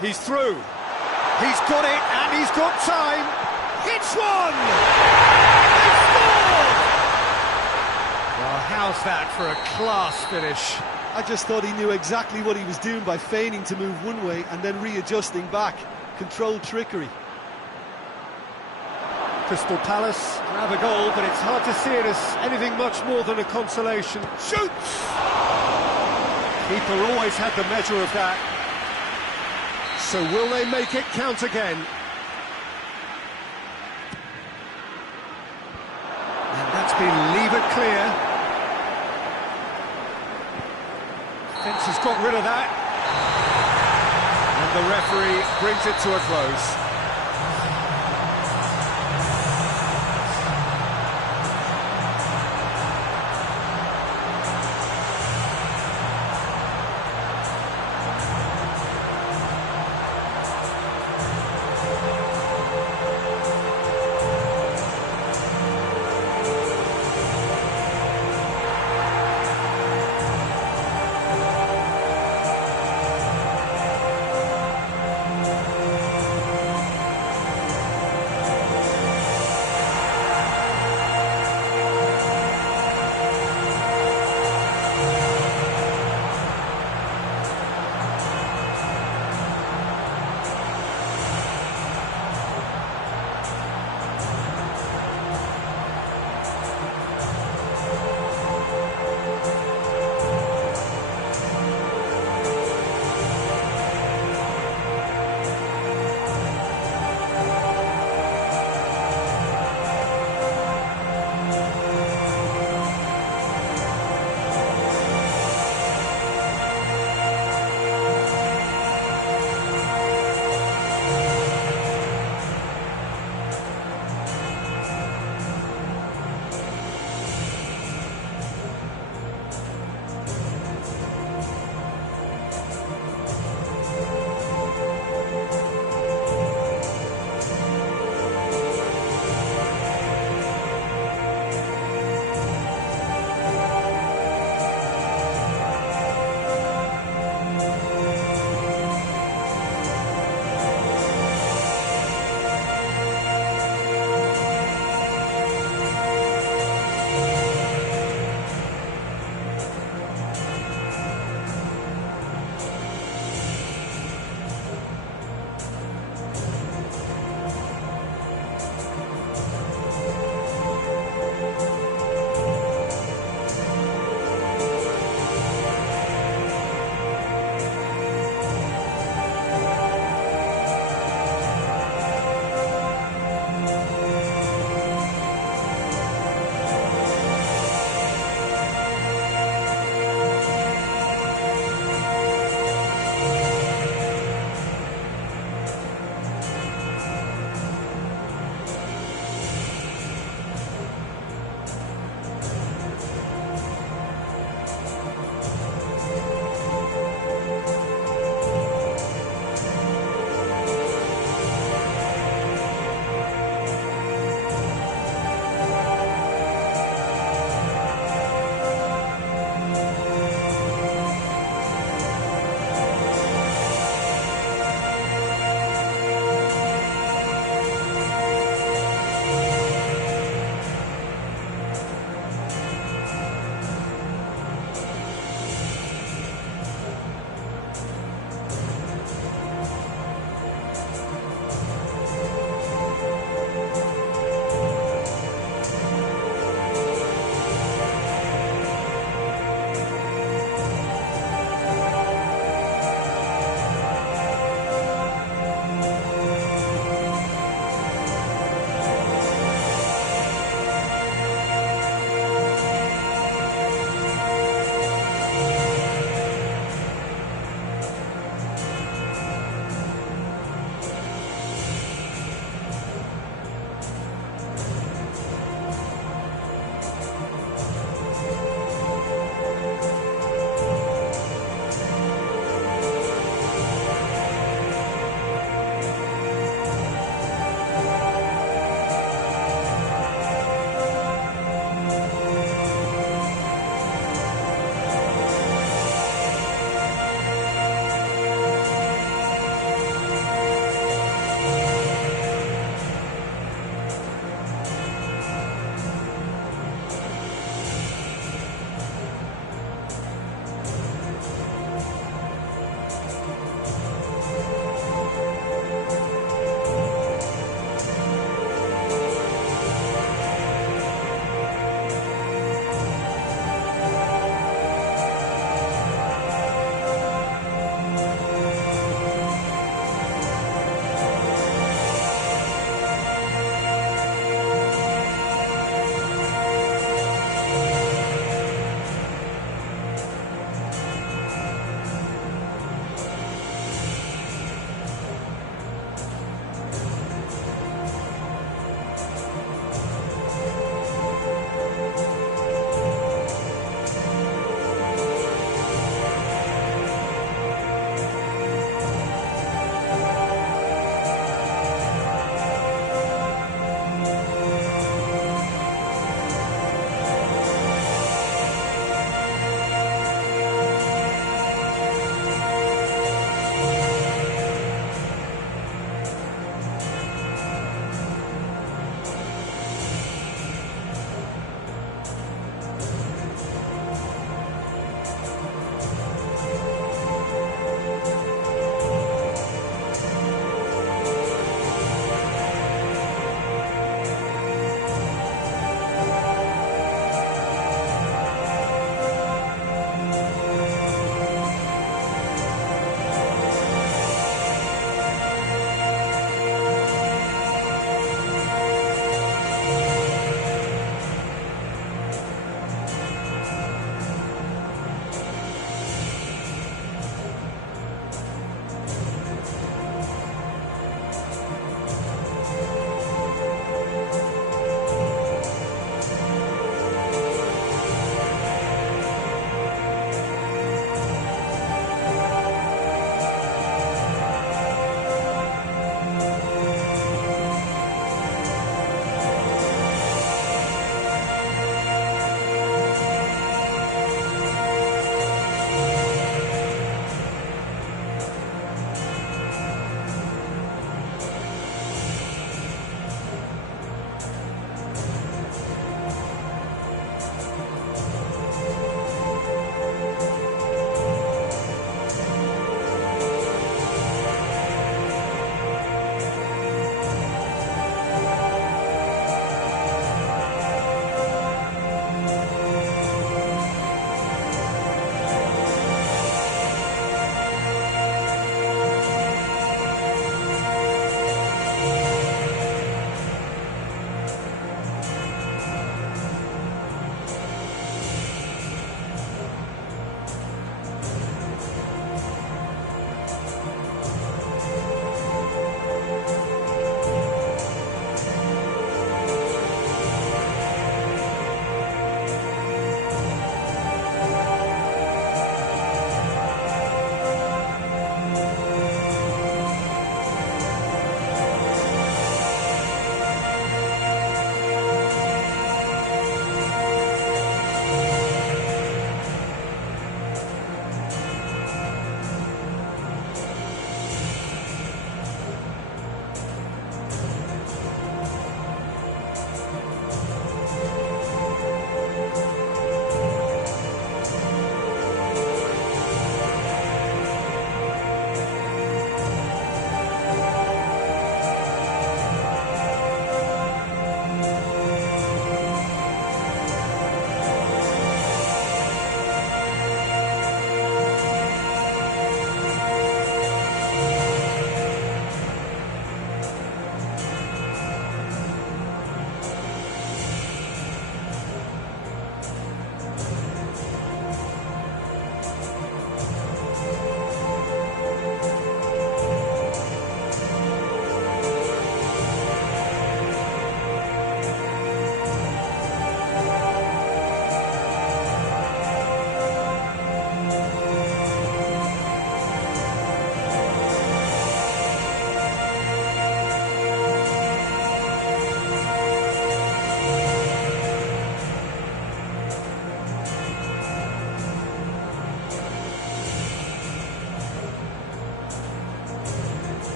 He's through. He's got it, and he's got time. Hits one! They scored! Well, how's that for a class finish? I just thought he knew exactly what he was doing by feigning to move one way and then readjusting back. Controlled trickery. Crystal Palace have a goal, but it's hard to see it as anything much more than a consolation. Shoots! Keeper always had the measure of that. So will they make it count again? And that's been levered clear. Fence has got rid of that. And the referee brings it to a close.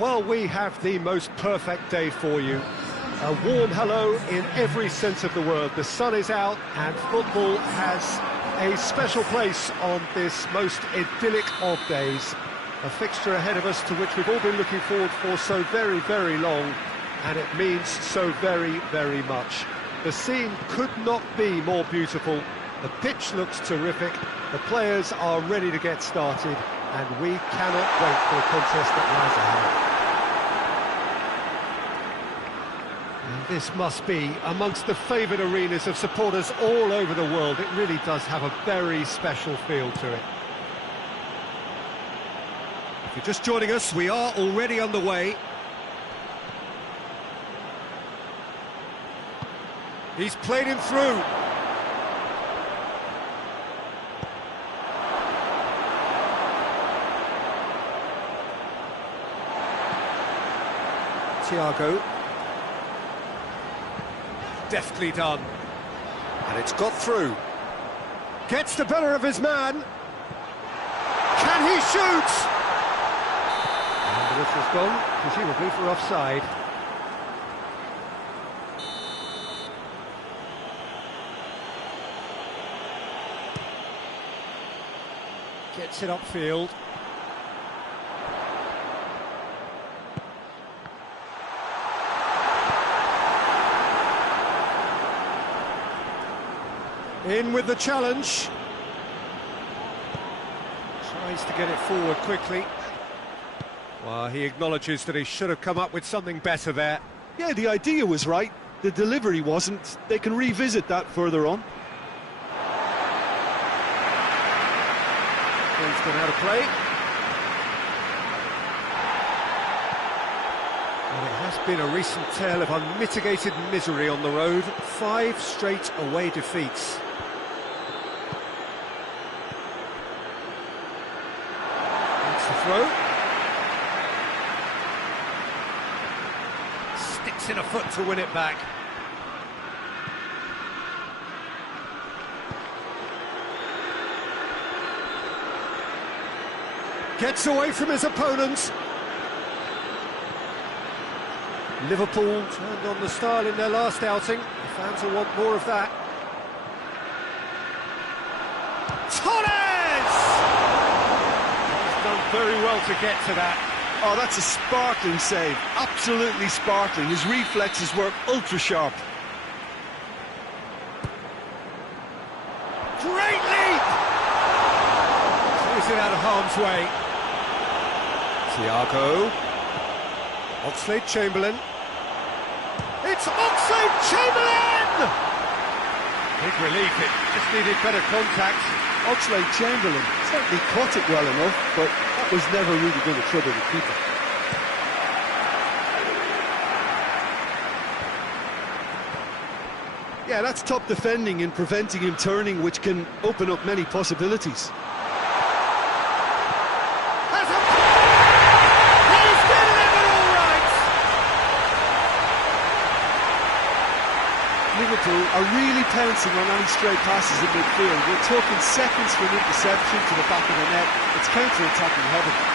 Well, we have the most perfect day for you. A warm hello in every sense of the word. The sun is out and football has a special place on this most idyllic of days. A fixture ahead of us to which we've all been looking forward for so very, very long, and it means so very, very much. The scene could not be more beautiful. The pitch looks terrific. The players are ready to get started, and we cannot wait for the contest that lies ahead. And this must be amongst the favoured arenas of supporters all over the world. It really does have a very special feel to it. If you're just joining us, we are already underway. He's played him through. Thiago. Deftly done. And it's got through. Gets the better of his man. Can he shoot? And the whistle's gone, presumably for offside. Gets it upfield. In with the challenge. Tries to get it forward quickly. Well, he acknowledges that he should have come up with something better there. Yeah, the idea was right, the delivery wasn't. They can revisit that further on. He's gone out of play. Well, it has been a recent tale of unmitigated misery on the road. 5 straight away defeats. That's the throw. Sticks in a foot to win it back. Gets away from his opponents. Liverpool turned on the style in their last outing. The fans will want more of that. Torres! He's done very well to get to that. Oh, that's a sparkling save. Absolutely sparkling. His reflexes were ultra sharp. Great leap! Clears it out of harm's way. Thiago. Oxlade-Chamberlain. It's Oxlade-Chamberlain! Big relief, it just needed better contact. Oxlade-Chamberlain certainly caught it well enough, but that was never really going to trouble the keeper. Yeah, that's top defending and preventing him turning, which can open up many possibilities. Liverpool are really pouncing on any stray passes in midfield. We're talking seconds from interception to the back of the net. It's counter-attacking heaven.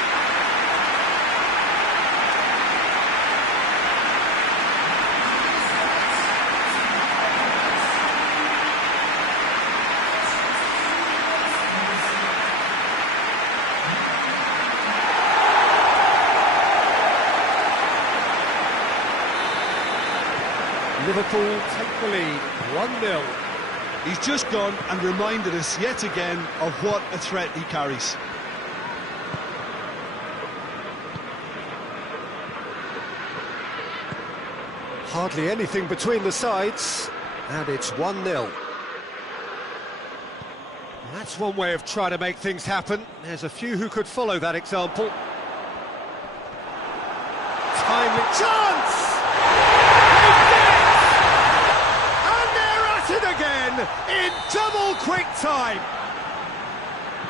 Liverpool take the lead, 1-0. He's just gone and reminded us yet again of what a threat he carries. Hardly anything between the sides, and it's 1-0. That's one way of trying to make things happen. There's a few who could follow that example. Timely chance! Again in double quick time.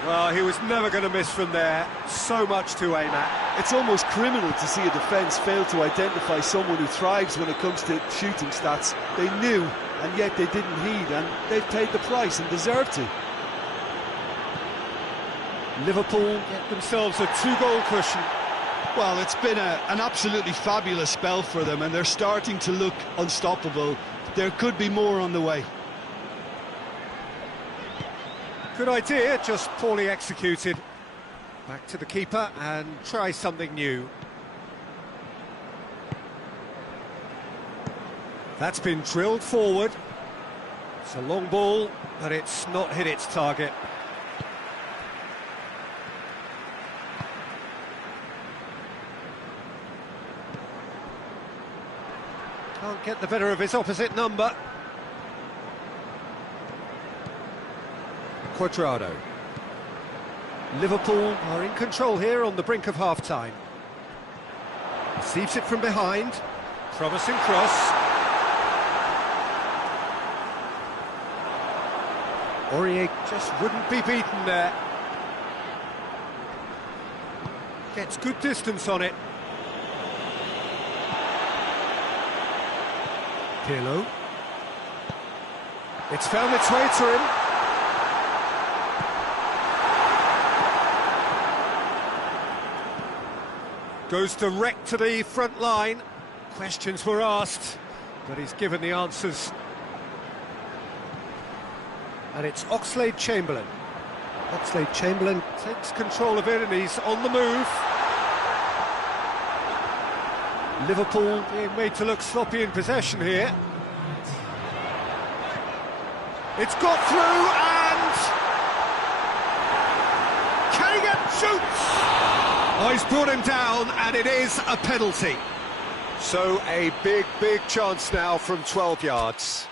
Well, he was never going to miss from there. So much to aim at. It's almost criminal to see a defence fail to identify someone who thrives when it comes to shooting stats. They knew, and yet they didn't heed, and they've paid the price and deserve to. Liverpool get themselves a 2-goal cushion. Well, it's been an absolutely fabulous spell for them, and they're starting to look unstoppable. There could be more on the way. Good idea, just poorly executed. Back to the keeper and try something new. That's been drilled forward. It's a long ball, but it's not hit its target. Can't get the better of his opposite number. Quadrado. Liverpool are in control here on the brink of half-time. Receives it from behind. Promising cross. Aurier just wouldn't be beaten there. Gets good distance on it. Pirlo. It's found its way to him. Goes direct to the front line. Questions were asked, but he's given the answers. And it's Oxlade-Chamberlain. Oxlade-Chamberlain takes control of it and he's on the move. Liverpool being made to look sloppy in possession here. It's got through and... Kagan shoots! Oh, he's brought him down and it is a penalty. So a big chance now from 12 yards.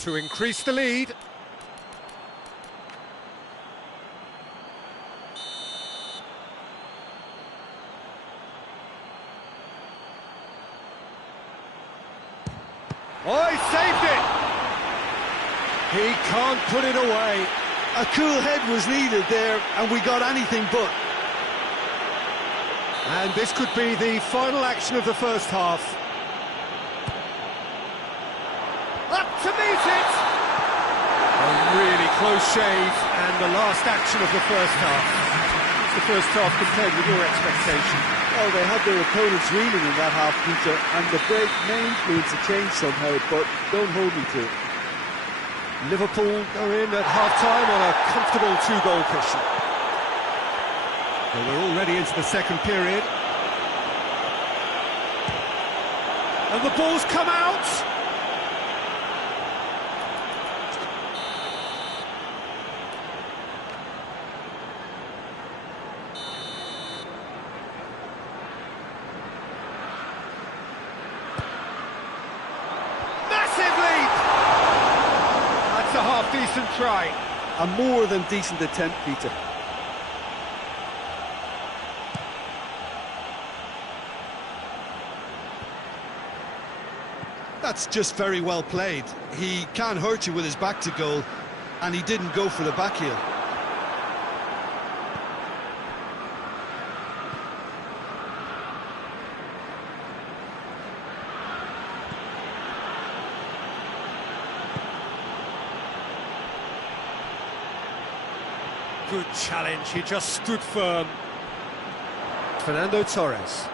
To increase the lead. Oh, he saved it! He can't put it away. A cool head was needed there, and we got anything but. And this could be the final action of the first half. Up to meet it! A really close shave, and the last action of the first half. What's the first half compared with your expectation? Well, they had their opponents reeling in that half, Peter, and the break may influence a change somehow, but don't hold me to it. Liverpool go in at half-time on a comfortable two-goal cushion. Well, we're already into the second period. And the ball's come out! A half-decent try. A more than decent attempt, Peter. That's just very well played. He can't hurt you with his back to goal, and he didn't go for the back heel. Good challenge, he just stood firm. Fernando Torres.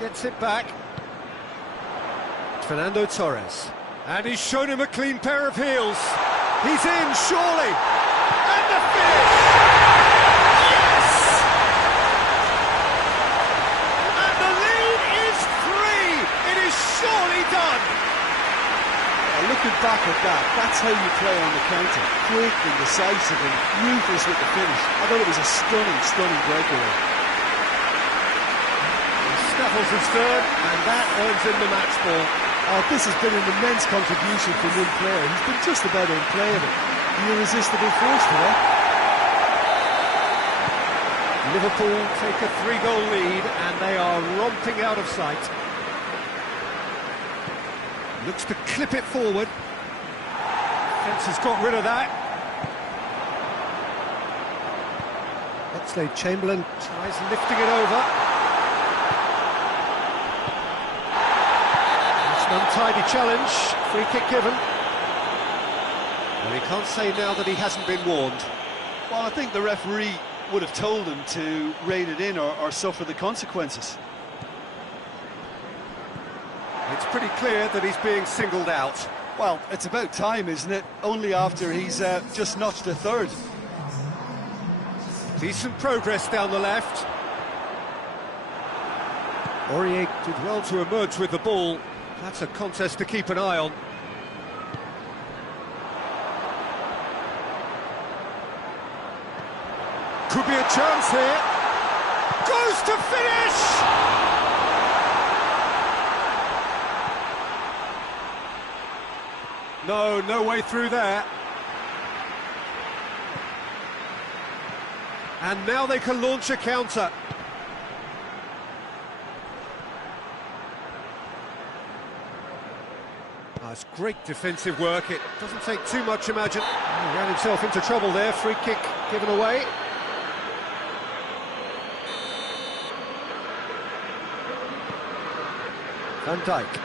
Gets it back. Fernando Torres. And he's shown him a clean pair of heels. He's in, surely. And the finish! Yes! And the lead is 3. It is surely done. Looking back at that, that's how you play on the counter. Quick and decisive and ruthless with the finish. I thought it was a stunning breakaway. Snaffles his third, and that earns him the match ball. Oh, this has been an immense contribution from one player. He's been just about unplayable. The irresistible force today. Liverpool take a 3-goal lead, and they are romping out of sight. Looks to clip it forward. Defence has got rid of that. Oxlade-Chamberlain tries lifting it over. It's an untidy challenge, free kick given. Well, he can't say now that he hasn't been warned. Well, I think the referee would have told him to rein it in or suffer the consequences. It's pretty clear that he's being singled out. Well, it's about time, isn't it? Only after he's just notched a third. Decent progress down the left. Aurier did well to emerge with the ball. That's a contest to keep an eye on. Could be a chance here. Goes to finish! No way through there. And now they can launch a counter. That's great defensive work. It doesn't take too much imagination. He ran himself into trouble there. Free kick given away. Van Dijk.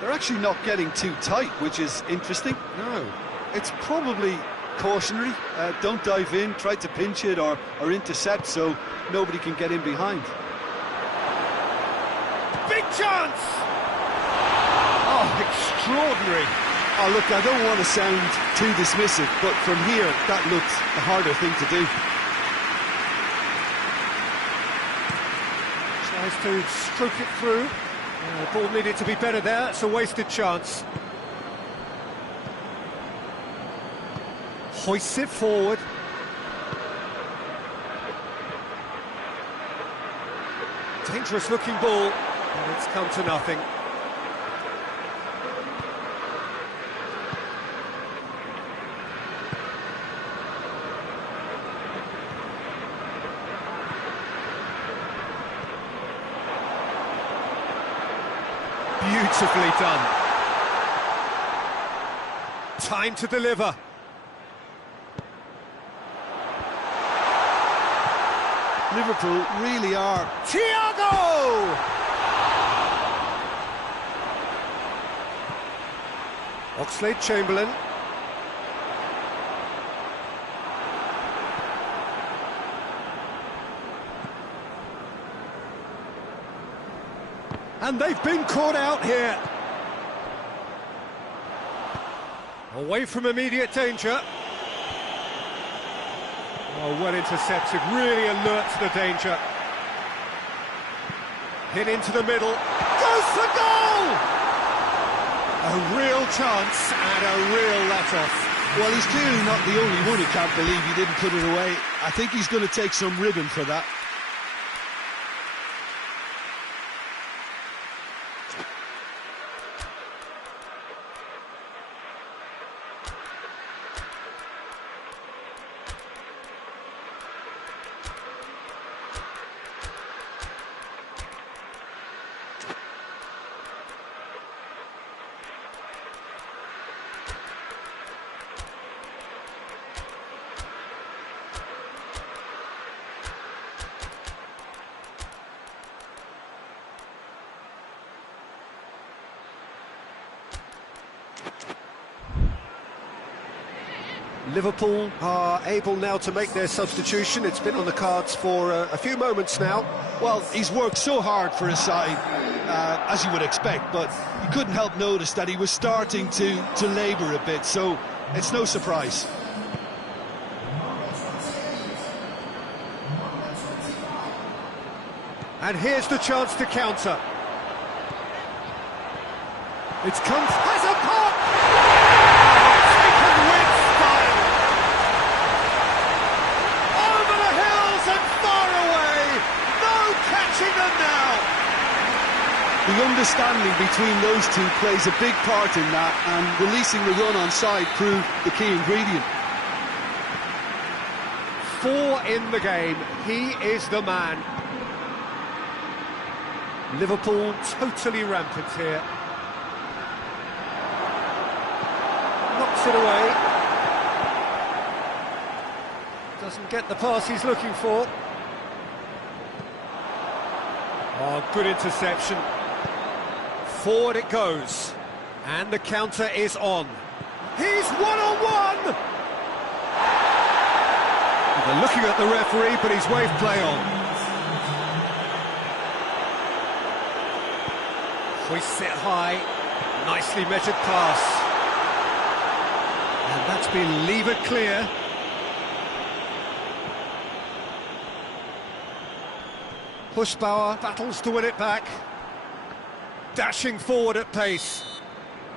They're actually not getting too tight, which is interesting. No. It's probably cautionary. Don't dive in, try to pinch it or intercept so nobody can get in behind. Big chance! Oh, extraordinary. Oh, look, I don't want to sound too dismissive, but from here, that looks the harder thing to do. Tries to stroke it through. The ball needed to be better there. It's a wasted chance. Hoists it forward. Dangerous looking ball, and it's come to nothing. Beautifully done. Time to deliver. Liverpool really are. Thiago! Oxlade-Chamberlain. And they've been caught out here. Away from immediate danger. Oh, well intercepted, really alert to the danger. Hit into the middle. Goes for goal! A real chance and a real let-off. Well, he's clearly not the only one who can't believe he didn't put it away. I think he's going to take some ribbon for that. Liverpool are able now to make their substitution. It's been on the cards for a few moments now. Well, he's worked so hard for his side, as you would expect, but you couldn't help notice that he was starting to labour a bit, so it's no surprise. And here's the chance to counter. It's come... Has a pop! Taken with style! Over the hills and far away! No catching them now! The understanding between those two plays a big part in that, and releasing the run on side proved the key ingredient. 4 in the game. He is the man. Liverpool totally rampant here. Not Puts it away. Doesn't get the pass he's looking for. Oh, good interception. Forward it goes. And the counter is on. He's one-on-one! They're looking at the referee, but he's waved play on. Hoists it high. Nicely measured pass. And that's been levered clear. Hushbauer battles to win it back. Dashing forward at pace.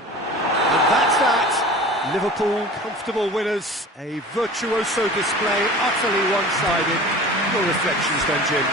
And that's that. Liverpool, comfortable winners. A virtuoso display, utterly one-sided. Your reflections then, Jim?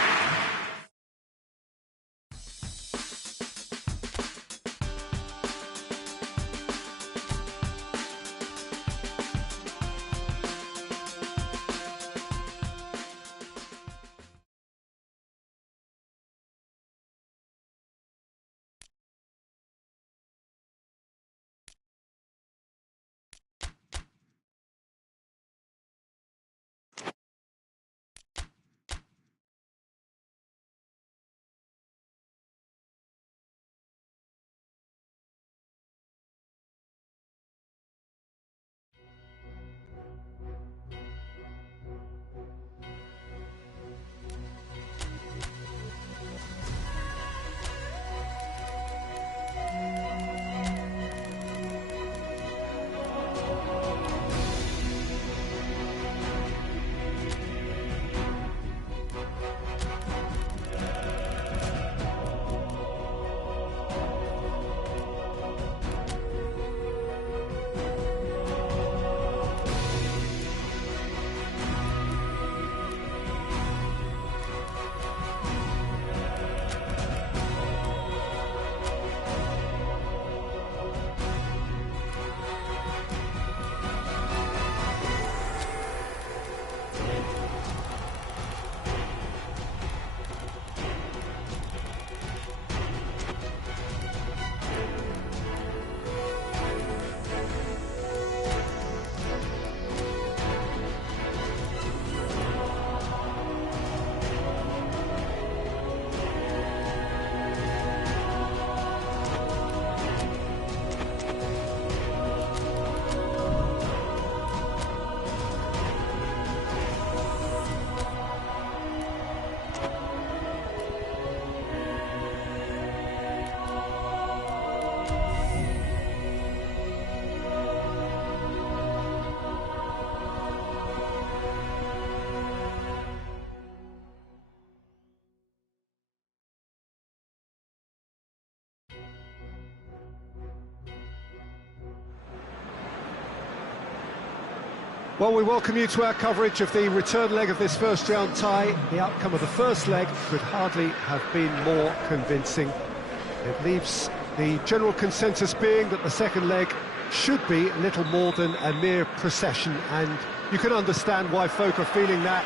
Well, we welcome you to our coverage of the return leg of this first round tie. The outcome of the first leg could hardly have been more convincing. It leaves the general consensus being that the second leg should be little more than a mere procession, and you can understand why folk are feeling that.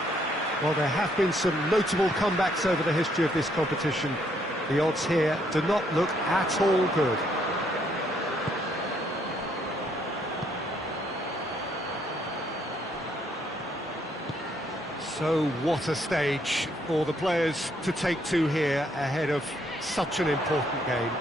Well, there have been some notable comebacks over the history of this competition. The odds here do not look at all good. So what a stage for the players to take to here ahead of such an important game.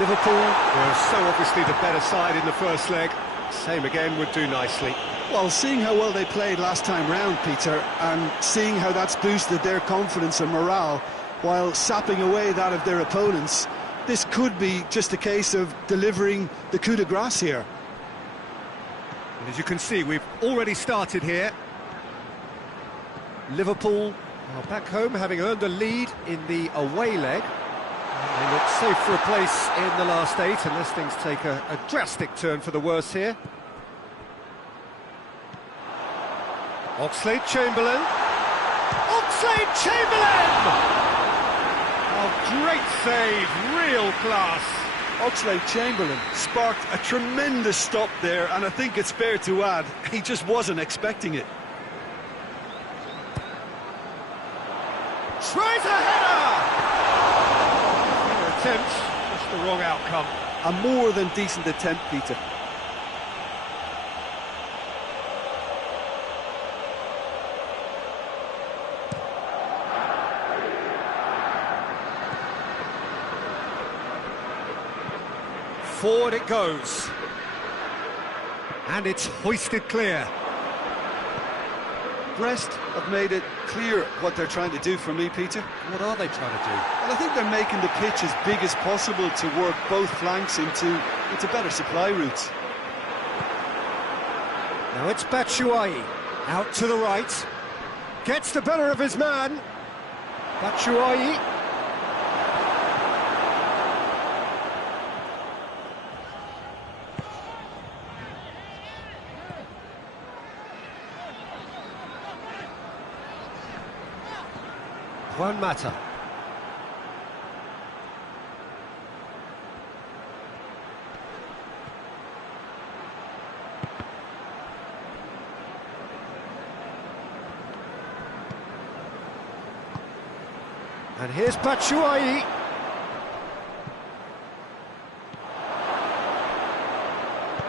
Liverpool were so obviously the better side in the first leg. Same again would do nicely. Well, seeing how well they played last time round, Peter, and seeing how that's boosted their confidence and morale while sapping away that of their opponents, this could be just a case of delivering the coup de grace here. And as you can see, we've already started here. Liverpool are back home, having earned a lead in the away leg. They look safe for a place in the last 8, unless things take a drastic turn for the worse here. Oxlade-Chamberlain. Oxlade-Chamberlain! Oh, great save, real class. Oxlade-Chamberlain sparked a tremendous stop there, and I think it's fair to add, he just wasn't expecting it. Tries a header! Fair attempt, just the wrong outcome. A more than decent attempt, Peter. Forward it goes. And it's hoisted clear. Brest have made it clear what they're trying to do for me, Peter. What are they trying to do? Well, I think they're making the pitch as big as possible to work both flanks into better supply routes. Now it's Batshuayi, out to the right. Gets the better of his man. Batshuayi. Juan Mata. And here's Batshuayi.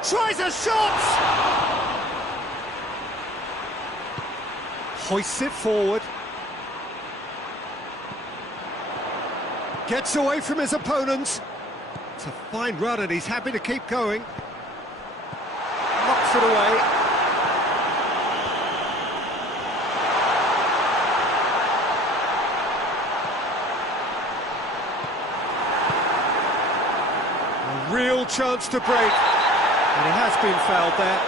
Tries a shot! Hoists it forward. Gets away from his opponents. It's a fine run and he's happy to keep going. Knocks it away. A real chance to break. And he has been fouled there.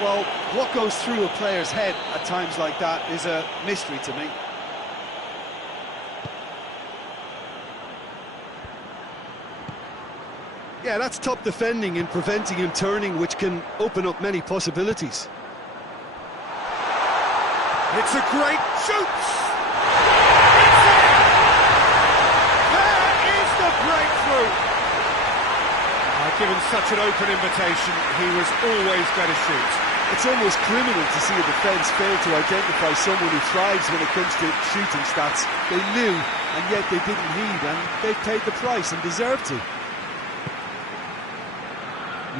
Well, what goes through a player's head at times like that is a mystery to me. Yeah, that's top defending and preventing him turning, which can open up many possibilities. It's a great shoot! There is the breakthrough! Given such an open invitation, he was always going to shoot. It's almost criminal to see a defence fail to identify someone who thrives when it comes to shooting stats. They knew, and yet they didn't heed, and they paid the price and deserved to.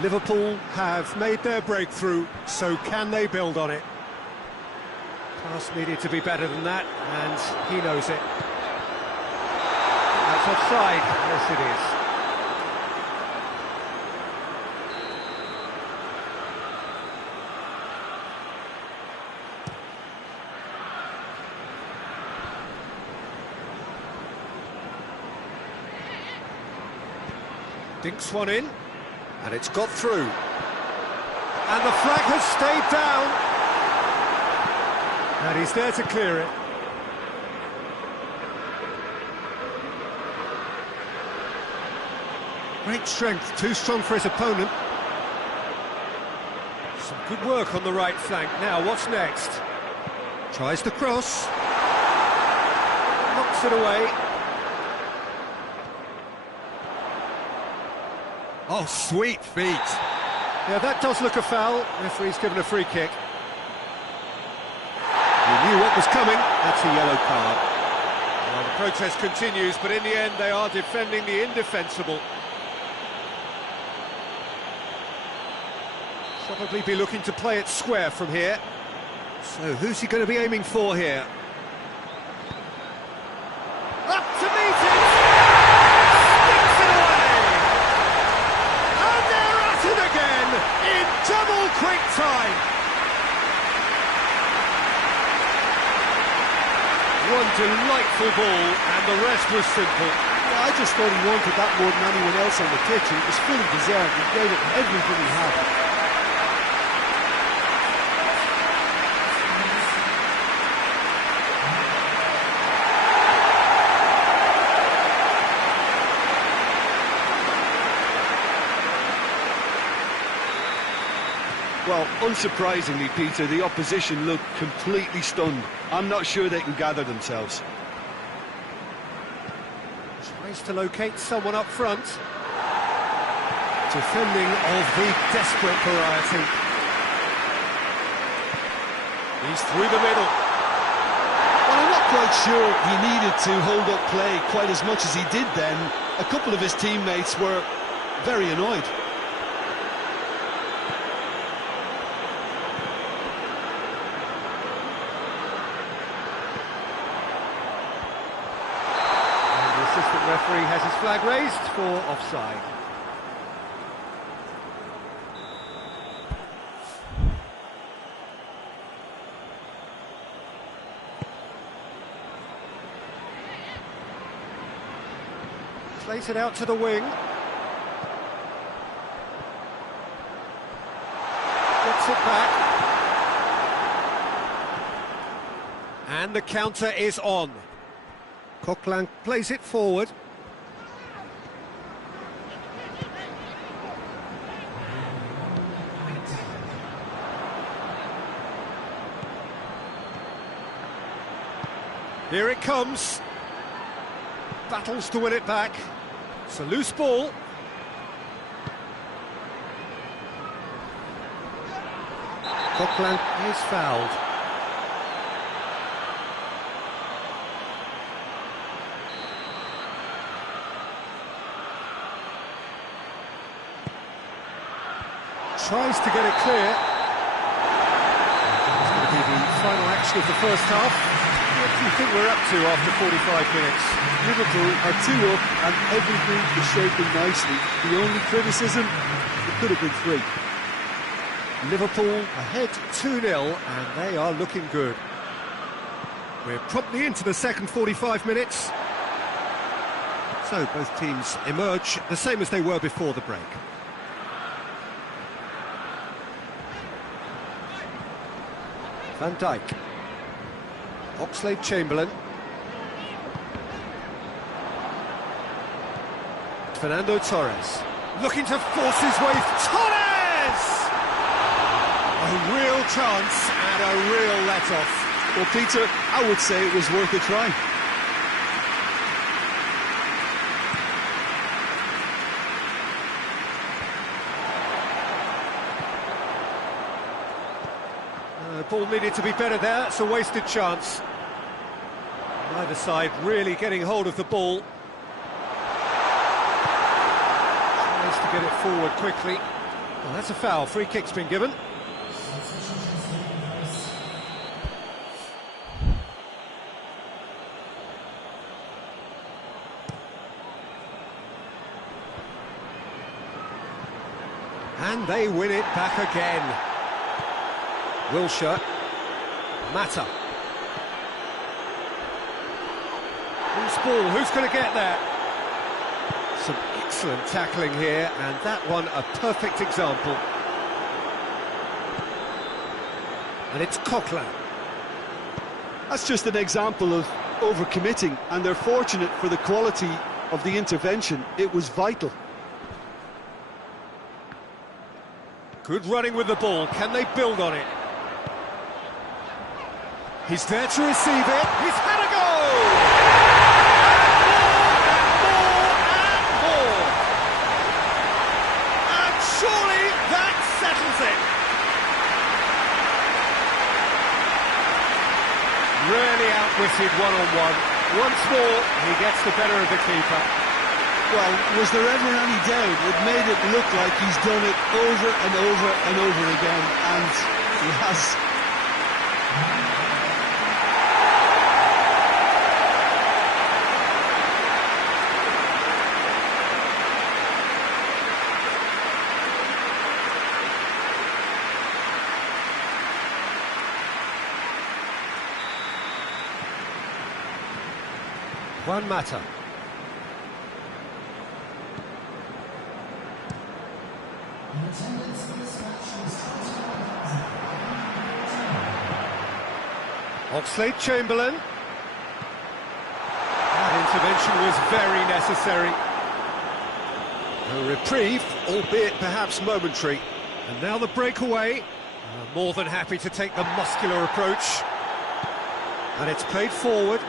Liverpool have made their breakthrough, so can they build on it? Pass needed to be better than that, and he knows it. That's offside. Yes, it is. Dinks one in, and it's got through. And the flag has stayed down. And he's there to clear it. Great strength, too strong for his opponent. Some good work on the right flank. Now, what's next? Tries the cross. Knocks it away. Oh, sweet feet. Yeah, that does look a foul. Referee's given a free kick. He knew what was coming. That's a yellow card. Well, the protest continues, but in the end they are defending the indefensible. Probably be looking to play it square from here. So who's he going to be aiming for here? Up to meet it! Sticks it away! And they're at it again in double quick time! One delightful ball, and the rest was simple. Yeah, I just thought he wanted that more than anyone else on the pitch, and it was fully deserved. He gave it everything he had. Well, unsurprisingly, Peter, the opposition looked completely stunned. I'm not sure they can gather themselves. Tries to locate someone up front. Defending of the desperate variety. He's through the middle. Well, I'm not quite sure he needed to hold up play quite as much as he did then. A couple of his teammates were very annoyed. referee has his flag raised for offside. Plays it out to the wing. Gets it back. And the counter is on. Coquelin plays it forward. Here it comes. Battles to win it back. It's a loose ball. Coquelin is fouled. Tries to get it clear. It's going to be the final action of the first half. What do you think we're up to after 45 minutes? Liverpool are 2 up and everything is shaping nicely. The only criticism, it could have been 3. Liverpool ahead 2-0 and they are looking good. We're promptly into the second 45 minutes. So both teams emerge the same as they were before the break. Van Dijk. Oxlade-Chamberlain. Fernando Torres. Looking to force his way. Torres! A real chance and a real let-off. Well, Peter, I would say it was worth a try. Ball needed to be better there, it's a wasted chance. Neither side really getting hold of the ball. Tries to get it forward quickly. Well, that's a foul, free kick's been given. And they win it back again. Wilshere, Mata. Loose ball, who's going to get there? Some excellent tackling here, and that one a perfect example. And it's Coquelin. That's just an example of overcommitting, and they're fortunate for the quality of the intervention. It was vital. Good running with the ball, can they build on it? He's there to receive it, he's had a go! And more! And surely that settles it! Really outwitted one-on-one. Once more, he gets the better of the keeper. Well, was there ever any doubt? It made it look like he's done it over and over and over again, and he has. Juan Mata. Oxlade-Chamberlain. That intervention was very necessary. A reprieve, albeit perhaps momentary. And now the breakaway. More than happy to take the muscular approach. And it's played forward.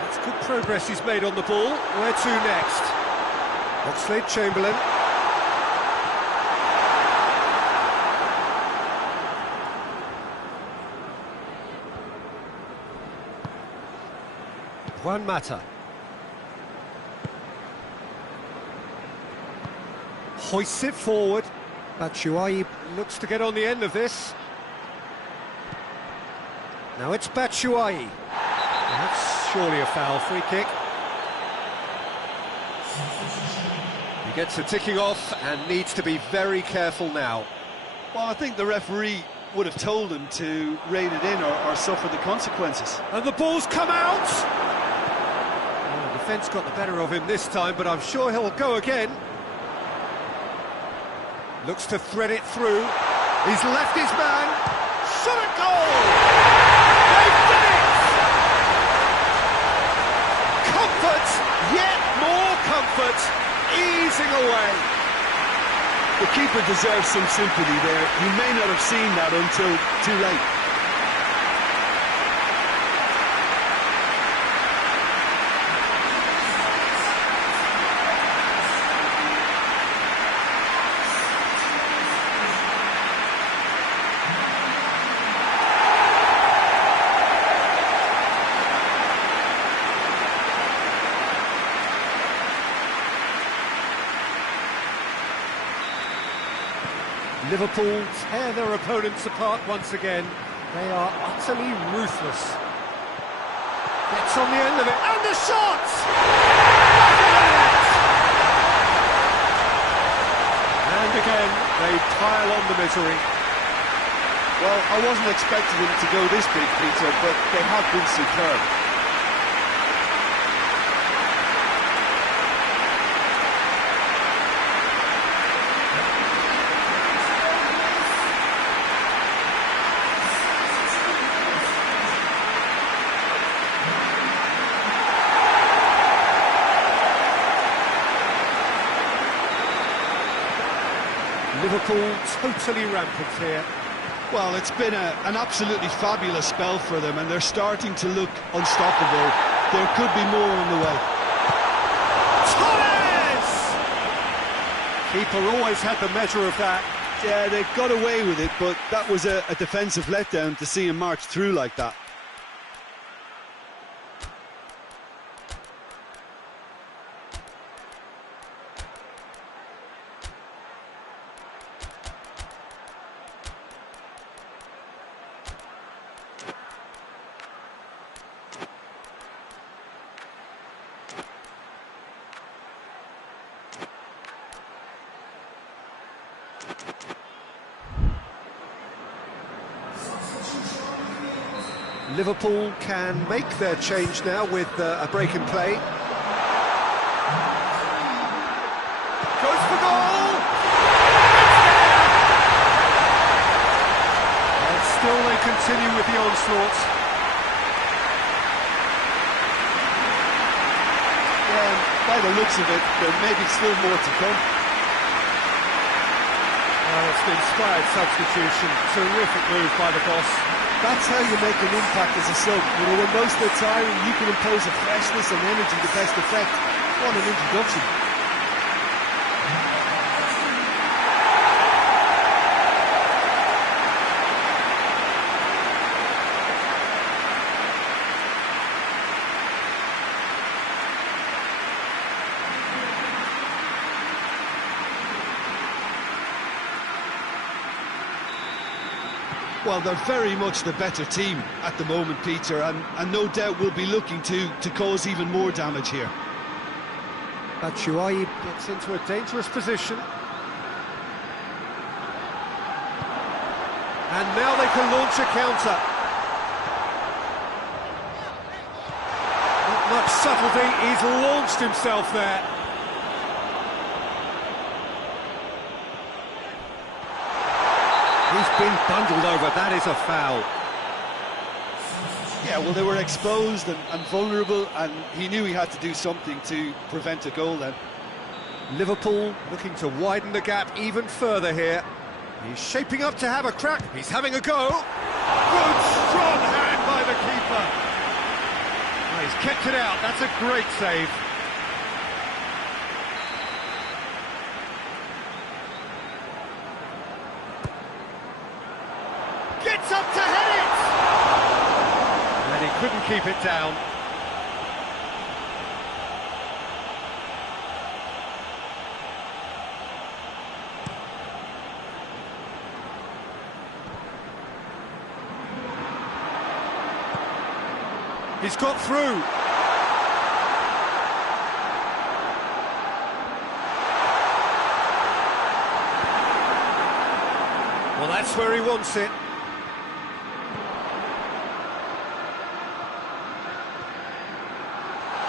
That's good progress he's made on the ball. Where to next? Oxlade-Chamberlain. Juan Mata. Hoists it forward. Batshuayi looks to get on the end of this. Now it's Batshuayi. That surely a foul. Free kick. He gets a ticking off and needs to be very careful now. Well, I think the referee would have told him to rein it in or suffer the consequences. And the ball's come out! Oh, the defence got the better of him this time, but I'm sure he'll go again. Looks to thread it through. He's left his man. Shot at goal! They've done it! Comfort, yet more comfort, easing away. The keeper deserves some sympathy there. He may not have seen that until too late. Liverpool tear their opponents apart once again. They are utterly ruthless. Gets on the end of it, and the shot! And again, they pile on the misery. Well, I wasn't expecting them to go this big, Peter, but they have been superb. Liverpool totally rampant here. Well, it's been an absolutely fabulous spell for them, and they're starting to look unstoppable. There could be more on the way. Torres! Keeper always had the measure of that. Yeah, they got away with it, but that was a defensive letdown to see him march through like that. Liverpool can make their change now with a break in play. Goes for goal! And still they continue with the onslaught. Yeah, by the looks of it, there may be still more to come. Oh, it's an inspired substitution. Terrific move by the boss. That's how you make an impact as a sub. You know, when most are tiring, you can impose a freshness and energy to best effect. What an introduction. Well, they're very much the better team at the moment, Peter, and no doubt will be looking to cause even more damage here. Batshuayi gets into a dangerous position. And now they can launch a counter. Not much subtlety, he's launched himself there. He's been bundled over, that is a foul. Yeah, well, they were exposed and vulnerable, and he knew he had to do something to prevent a goal then. Liverpool looking to widen the gap even further here. He's shaping up to have a crack. He's having a go. Good, strong hand by the keeper. Oh, he's kept it out. That's a great save. Gets up to head it! And he couldn't keep it down. He's got through. That's where he wants it.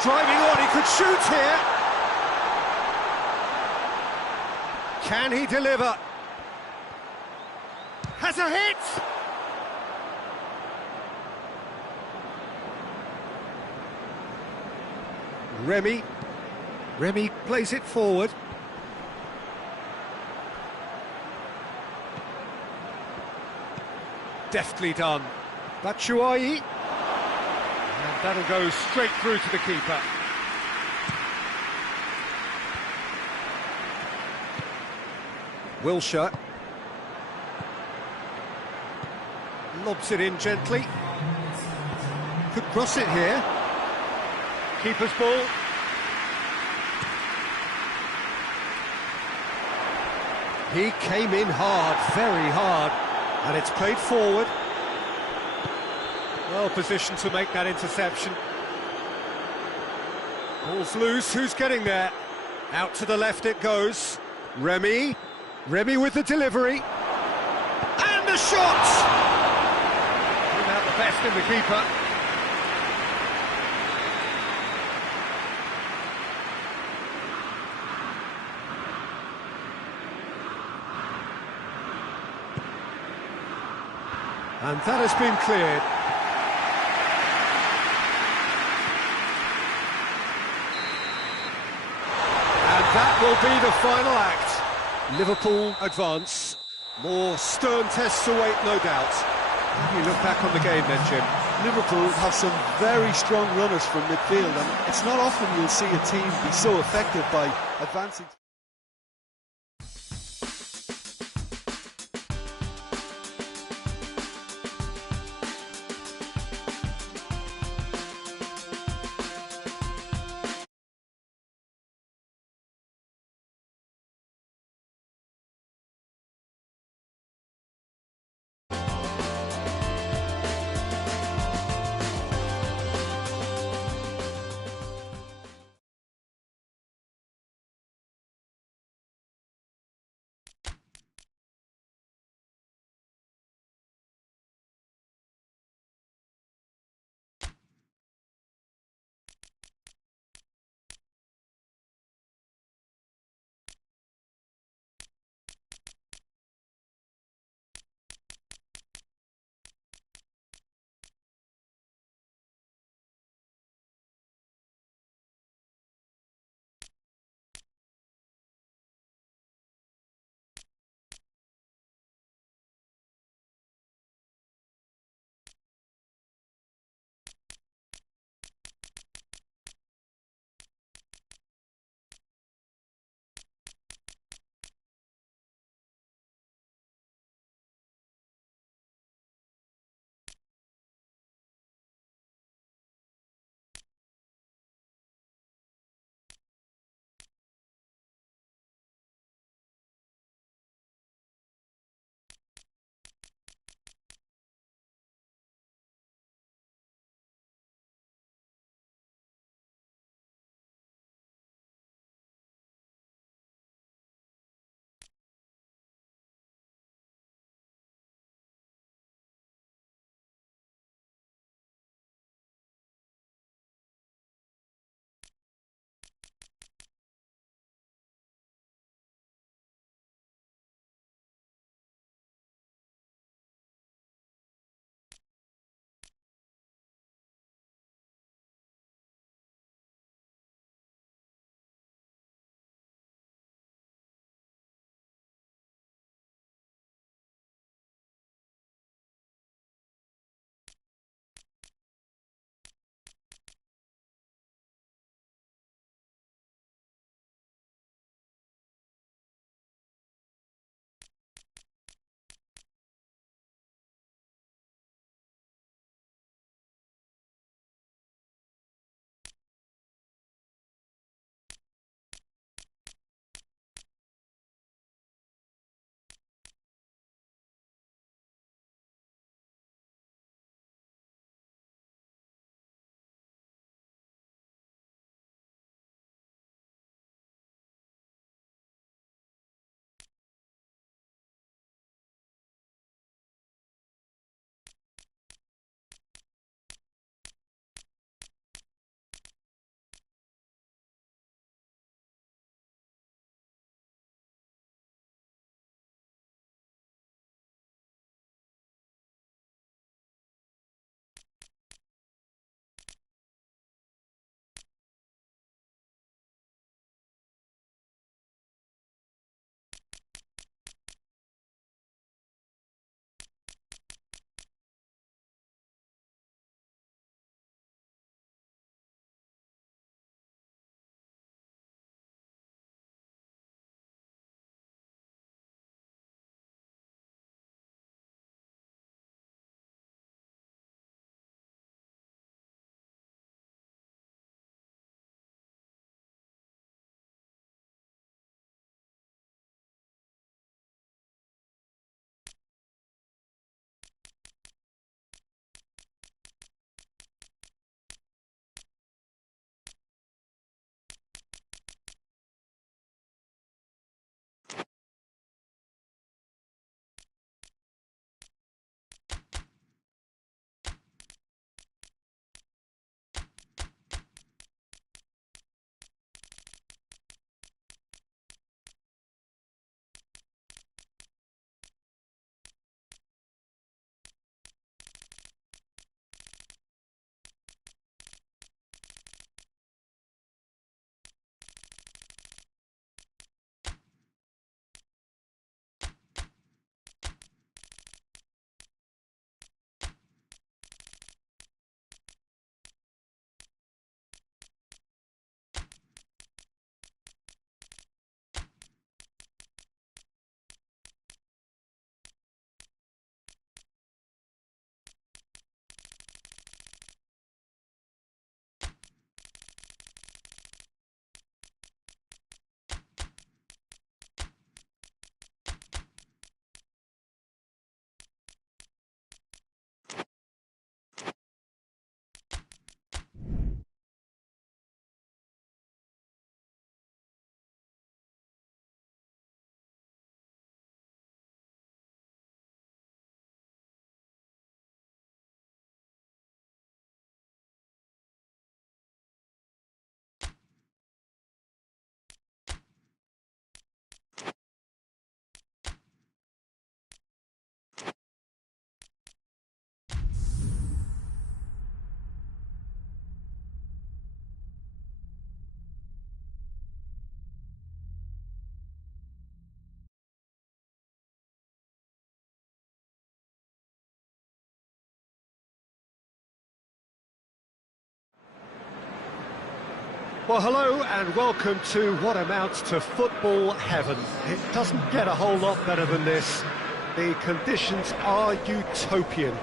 Driving on, he could shoot here. Can he deliver? Has a hit! Remy plays it forward. Deftly done. Batshuayi. And that'll go straight through to the keeper. Wilshere. Lobs it in gently. Could cross it here. Keeper's ball. He came in hard, very hard, and it's played forward. Well positioned to make that interception. Ball's loose, who's getting there? Out to the left it goes. Remy with the delivery. And the shot! Bring out the best in the keeper. And that has been cleared. And that will be the final act. Liverpool advance. More stern tests await, no doubt. How do you look back on the game then, Jim? Liverpool have some very strong runners from midfield, and it's not often you'll see a team be so effective by advancing. Well, hello and welcome to what amounts to football heaven. It doesn't get a whole lot better than this. The conditions are utopian.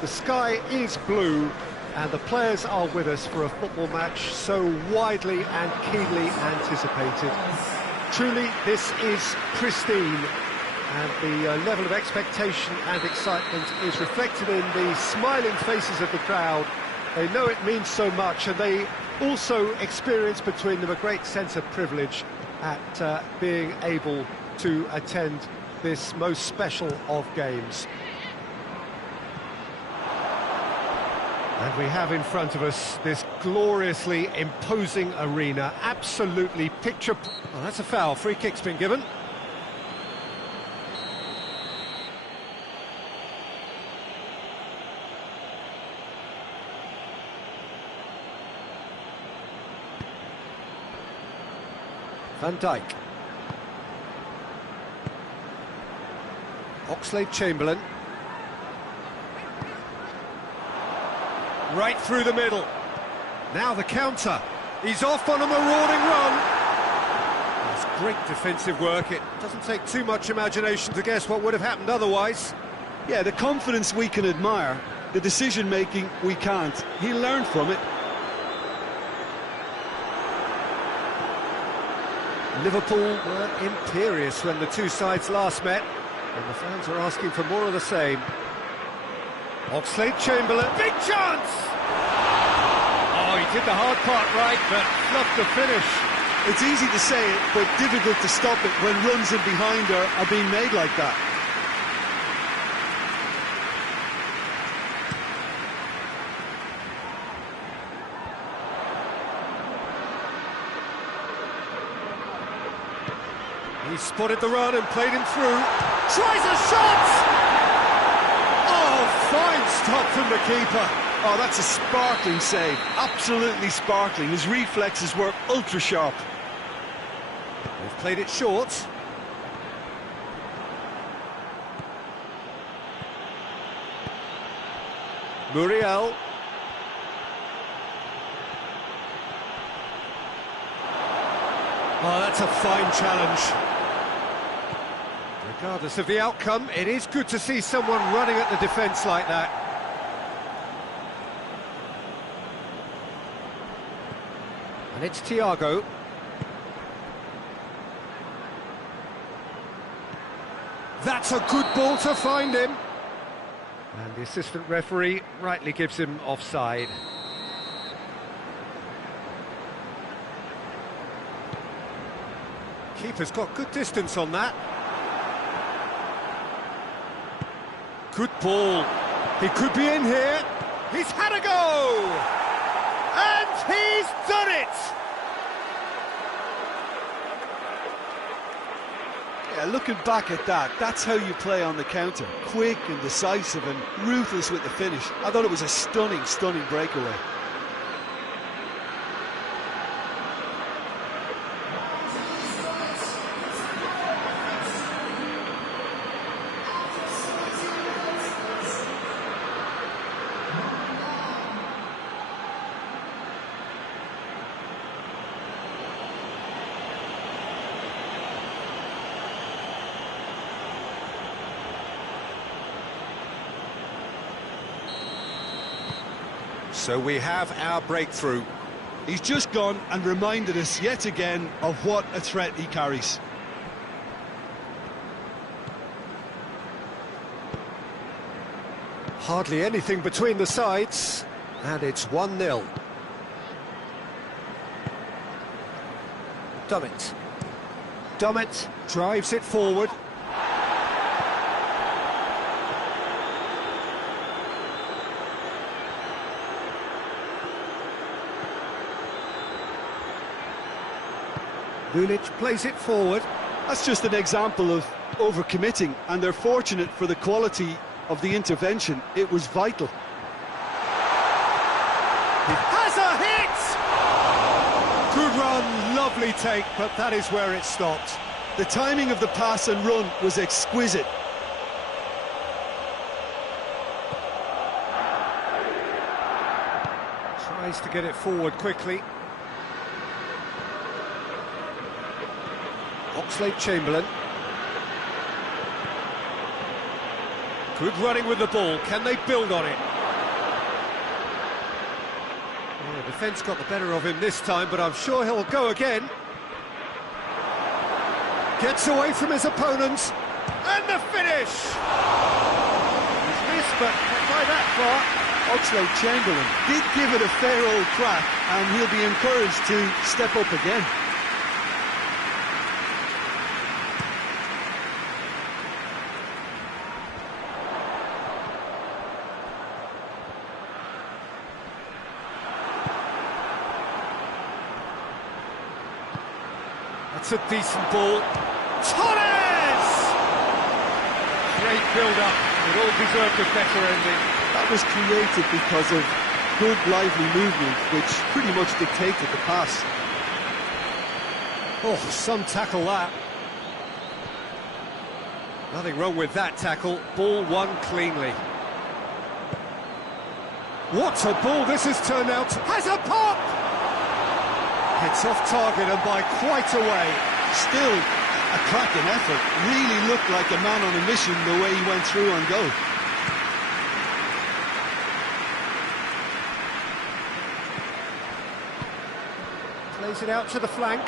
The sky is blue and the players are with us for a football match so widely and keenly anticipated. Truly, this is pristine, and the level of expectation and excitement is reflected in the smiling faces of the crowd. They know it means so much, and they also experience between them a great sense of privilege at being able to attend this most special of games. And we have in front of us this gloriously imposing arena, absolutely picture... Oh, that's a foul, free kick's been given. Van Dijk. Oxlade-Chamberlain. Right through the middle. Now the counter. He's off on a marauding run. That's great defensive work. It doesn't take too much imagination to guess what would have happened otherwise. Yeah, the confidence we can admire, the decision-making we can't. He learned from it. Liverpool were imperious when the two sides last met, and the fans are asking for more of the same. Oxlade-Chamberlain, big chance! Oh, he did the hard part right, but fluffed the finish. It's easy to say it, but difficult to stop it when runs in behind are being made like that. He spotted the run and played him through. Tries a shot! Oh, fine stop from the keeper. Oh, that's a sparkling save. Absolutely sparkling. His reflexes were ultra-sharp. They've played it short. Muriel. Oh, that's a fine challenge. Regardless of the outcome, it is good to see someone running at the defence like that. And it's Thiago. That's a good ball to find him. And the assistant referee rightly gives him offside. Keeper's got good distance on that. Good ball. He could be in here. He's had a go! And he's done it! Yeah, looking back at that, that's how you play on the counter. Quick and decisive and ruthless with the finish. I thought it was a stunning, stunning breakaway. So we have our breakthrough. He's just gone and reminded us yet again of what a threat he carries. Hardly anything between the sides, and it's 1-0. Dummett. Dummett drives it forward. Lulic plays it forward. That's just an example of overcommitting, and they're fortunate for the quality of the intervention. It was vital. He has a hit! Good run, lovely take, but that is where it stopped. The timing of the pass and run was exquisite. Tries to get it forward quickly. Oxlade-Chamberlain. Good running with the ball. Can they build on it? Well, the defence got the better of him this time, but I'm sure he'll go again. Gets away from his opponents. And the finish! He's missed, but not by that far. Oxlade-Chamberlain did give it a fair old crack, and he'll be encouraged to step up again. That's a decent ball. Torres! Great build-up. It all deserved a better ending. That was created because of good, lively movement, which pretty much dictated the pass. Oh, some tackle that. Nothing wrong with that tackle. Ball won cleanly. What a ball this has turned out. Has a pop! It's off target and by quite a way. Still a cracking effort. Really looked like a man on a mission the way he went through on goal. Plays it out to the flank.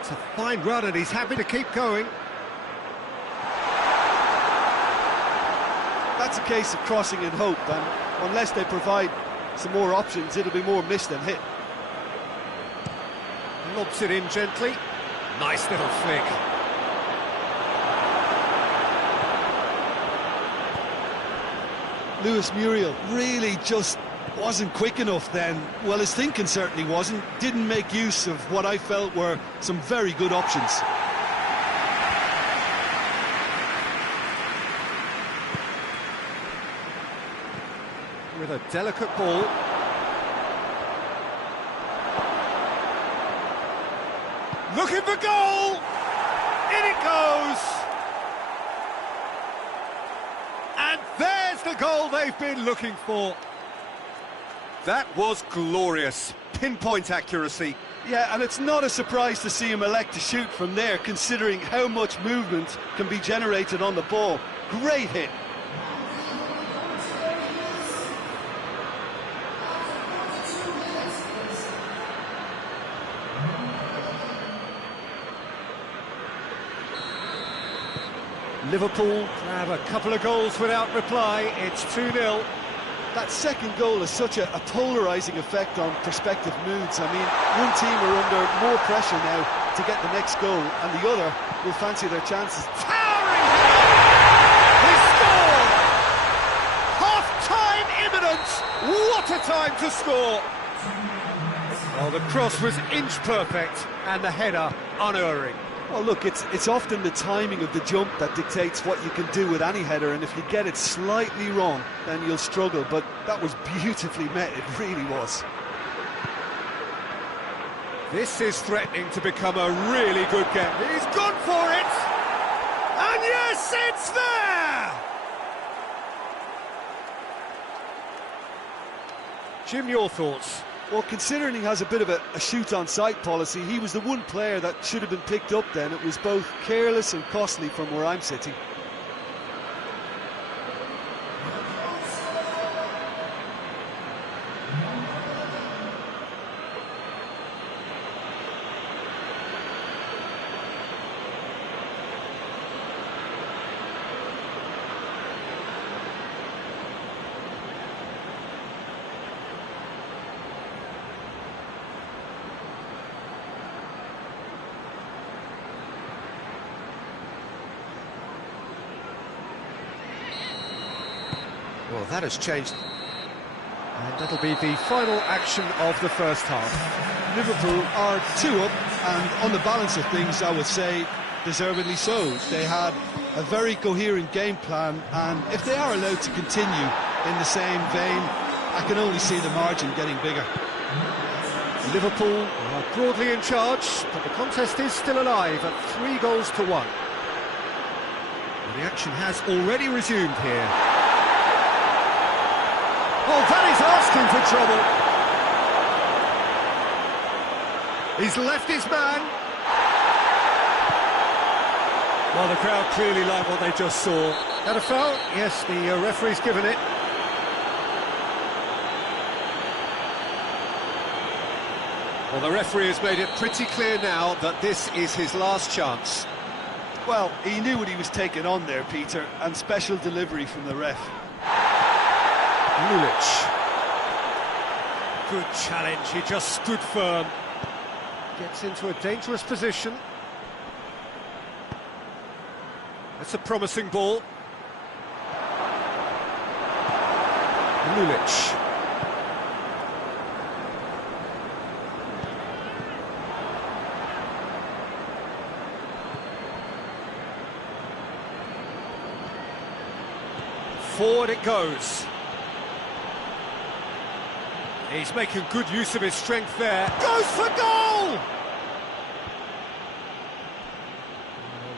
It's a fine run and he's happy to keep going. That's a case of crossing in hope, and unless they provide some more options, it'll be more miss than hit. Lobs it in gently. Nice little flick. Lewis Muriel really just wasn't quick enough then. Well, his thinking certainly wasn't. Didn't make use of what I felt were some very good options. With a delicate ball. Looking for goal! In it goes! And there's the goal they've been looking for. That was glorious. Pinpoint accuracy. Yeah, and it's not a surprise to see him elect to shoot from there, considering how much movement can be generated on the ball. Great hit. Liverpool grab a couple of goals without reply. It's 2-0. That second goal has such a polarising effect on prospective moods. I mean, one team are under more pressure now to get the next goal, and the other will fancy their chances. Towering! He scored! Half-time imminent! What a time to score! Well, the cross was inch-perfect, and the header unerring. Well, look, it's often the timing of the jump that dictates what you can do with any header, and if you get it slightly wrong, then you'll struggle, but that was beautifully met, it really was. This is threatening to become a really good game. He's gone for it! And yes, it's there! Jim, your thoughts? Well, considering he has a bit of a shoot-on-sight policy, he was the one player that should have been picked up then. It was both careless and costly from where I'm sitting. Well, that has changed. And that'll be the final action of the first half. Liverpool are 2 up, and on the balance of things, I would say deservedly so. They had a very coherent game plan, and if they are allowed to continue in the same vein, I can only see the margin getting bigger. Liverpool are broadly in charge, but the contest is still alive at 3-1. The action has already resumed here. Oh, that is asking for trouble. He's left his man. Well, the crowd clearly like what they just saw. That a foul? Yes, the referee's given it. Well, the referee has made it pretty clear now that this is his last chance. Well, he knew what he was taking on there, Peter, and special delivery from the ref. Lulic. Good challenge, he just stood firm. Gets into a dangerous position. That's a promising ball. Lulic. Forward it goes. He's making good use of his strength there. Goes for goal!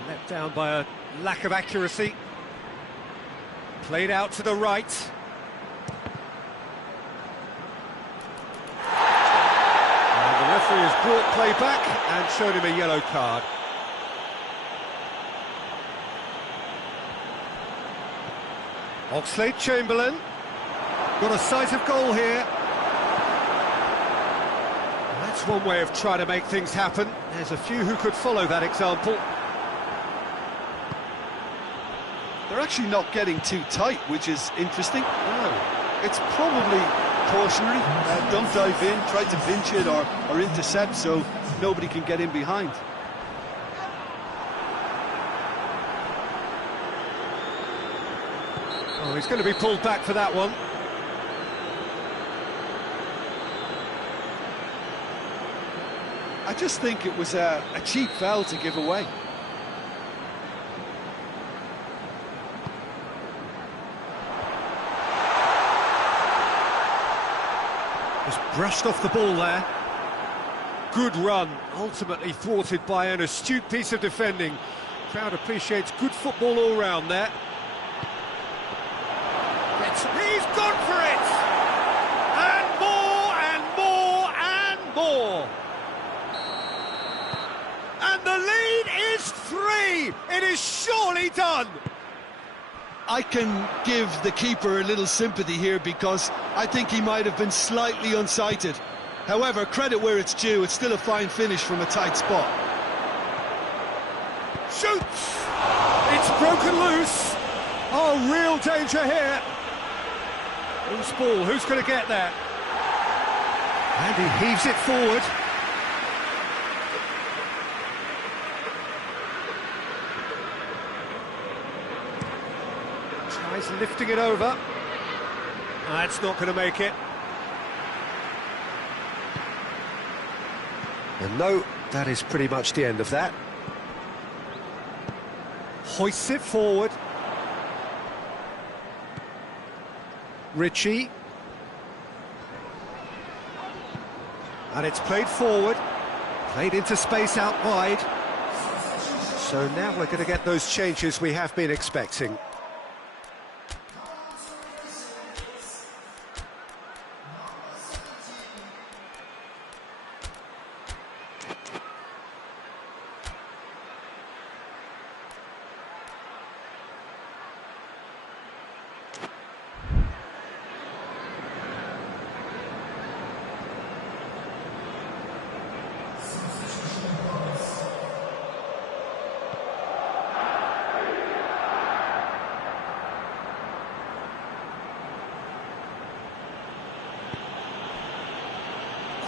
Let down by a lack of accuracy. Played out to the right. And the referee has brought play back and showed him a yellow card. Oxlade-Chamberlain. Got a sight of goal here. That's one way of trying to make things happen. There's a few who could follow that example. They're actually not getting too tight, which is interesting. No, it's probably cautionary. Don't dive in, try to pinch it or intercept so nobody can get in behind. Oh, he's going to be pulled back for that one. I just think it was a cheap foul to give away. Just brushed off the ball there. Good run, ultimately thwarted by an astute piece of defending. Crowd appreciates good football all round there. He's gone for it! And more, and more, and more! And the lead is 3! It is surely done! I can give the keeper a little sympathy here because I think he might have been slightly unsighted. However, credit where it's due, it's still a fine finish from a tight spot. Shoots! It's broken loose! Oh, real danger here! Loose ball, who's going to get there? And he heaves it forward. Tries lifting it over. That's not going to make it. And no, that is pretty much the end of that. Hoists it forward. Ritchie. And it's played forward. Played into space out wide. So now we're going to get those changes we have been expecting.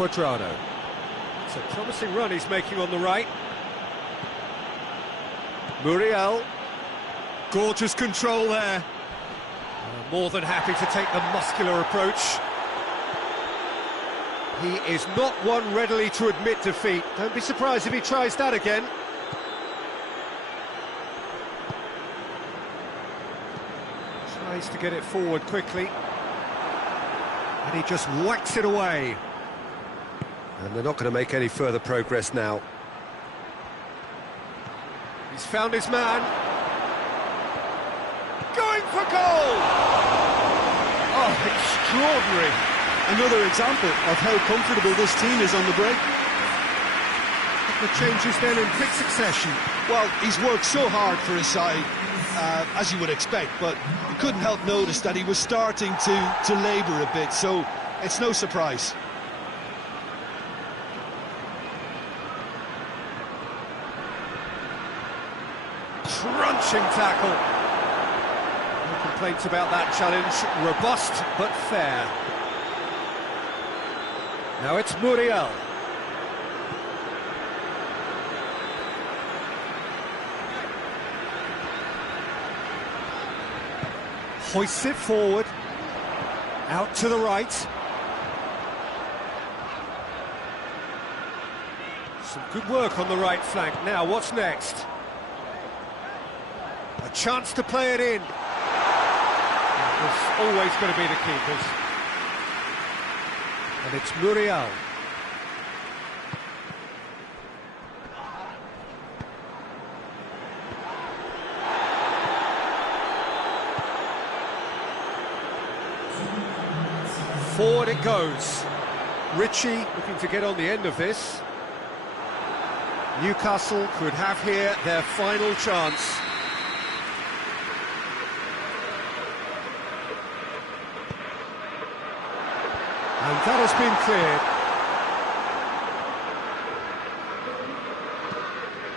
Quadrado. It's a promising run he's making on the right. Muriel. Gorgeous control there. More than happy to take the muscular approach. He is not one readily to admit defeat. Don't be surprised if he tries that again. Tries to get it forward quickly. And he just whacks it away. And they're not going to make any further progress now. He's found his man. Going for goal! Oh, extraordinary. Another example of how comfortable this team is on the break. The changes then in quick succession. Well, he's worked so hard for his side, as you would expect, but you couldn't help notice that he was starting to labour a bit, so it's no surprise. Crunching tackle. No complaints about that challenge. Robust but fair. Now it's Muriel. Hoists it forward. Out to the right. Some good work on the right flank. Now, what's next? A chance to play it in. It's always going to be the keepers. And it's Muriel. Forward it goes. Ritchie looking to get on the end of this. Newcastle could have here their final chance. And that has been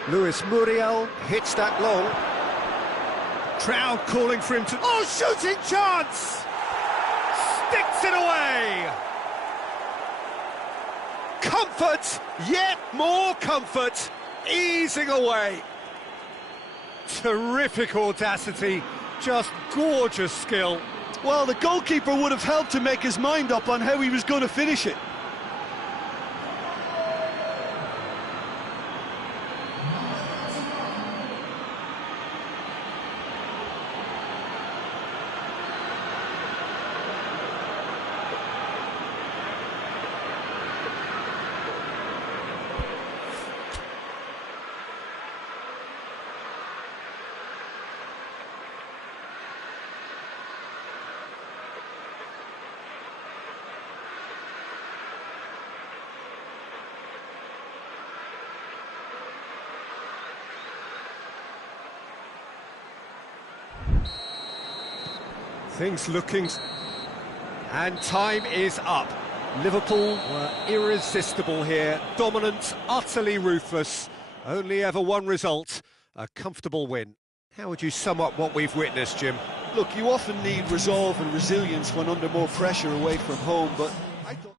cleared. Luis Muriel hits that long. Crowd calling for him to... Oh, shooting chance! Sticks it away! Comfort, yet more comfort, easing away. Terrific audacity, just gorgeous skill. Well, the goalkeeper would have helped to make his mind up on how he was going to finish it. Things looking... And time is up. Liverpool were irresistible here. Dominant, utterly ruthless. Only ever one result, a comfortable win. How would you sum up what we've witnessed, Jim? Look, you often need resolve and resilience when under more pressure away from home, but I thought...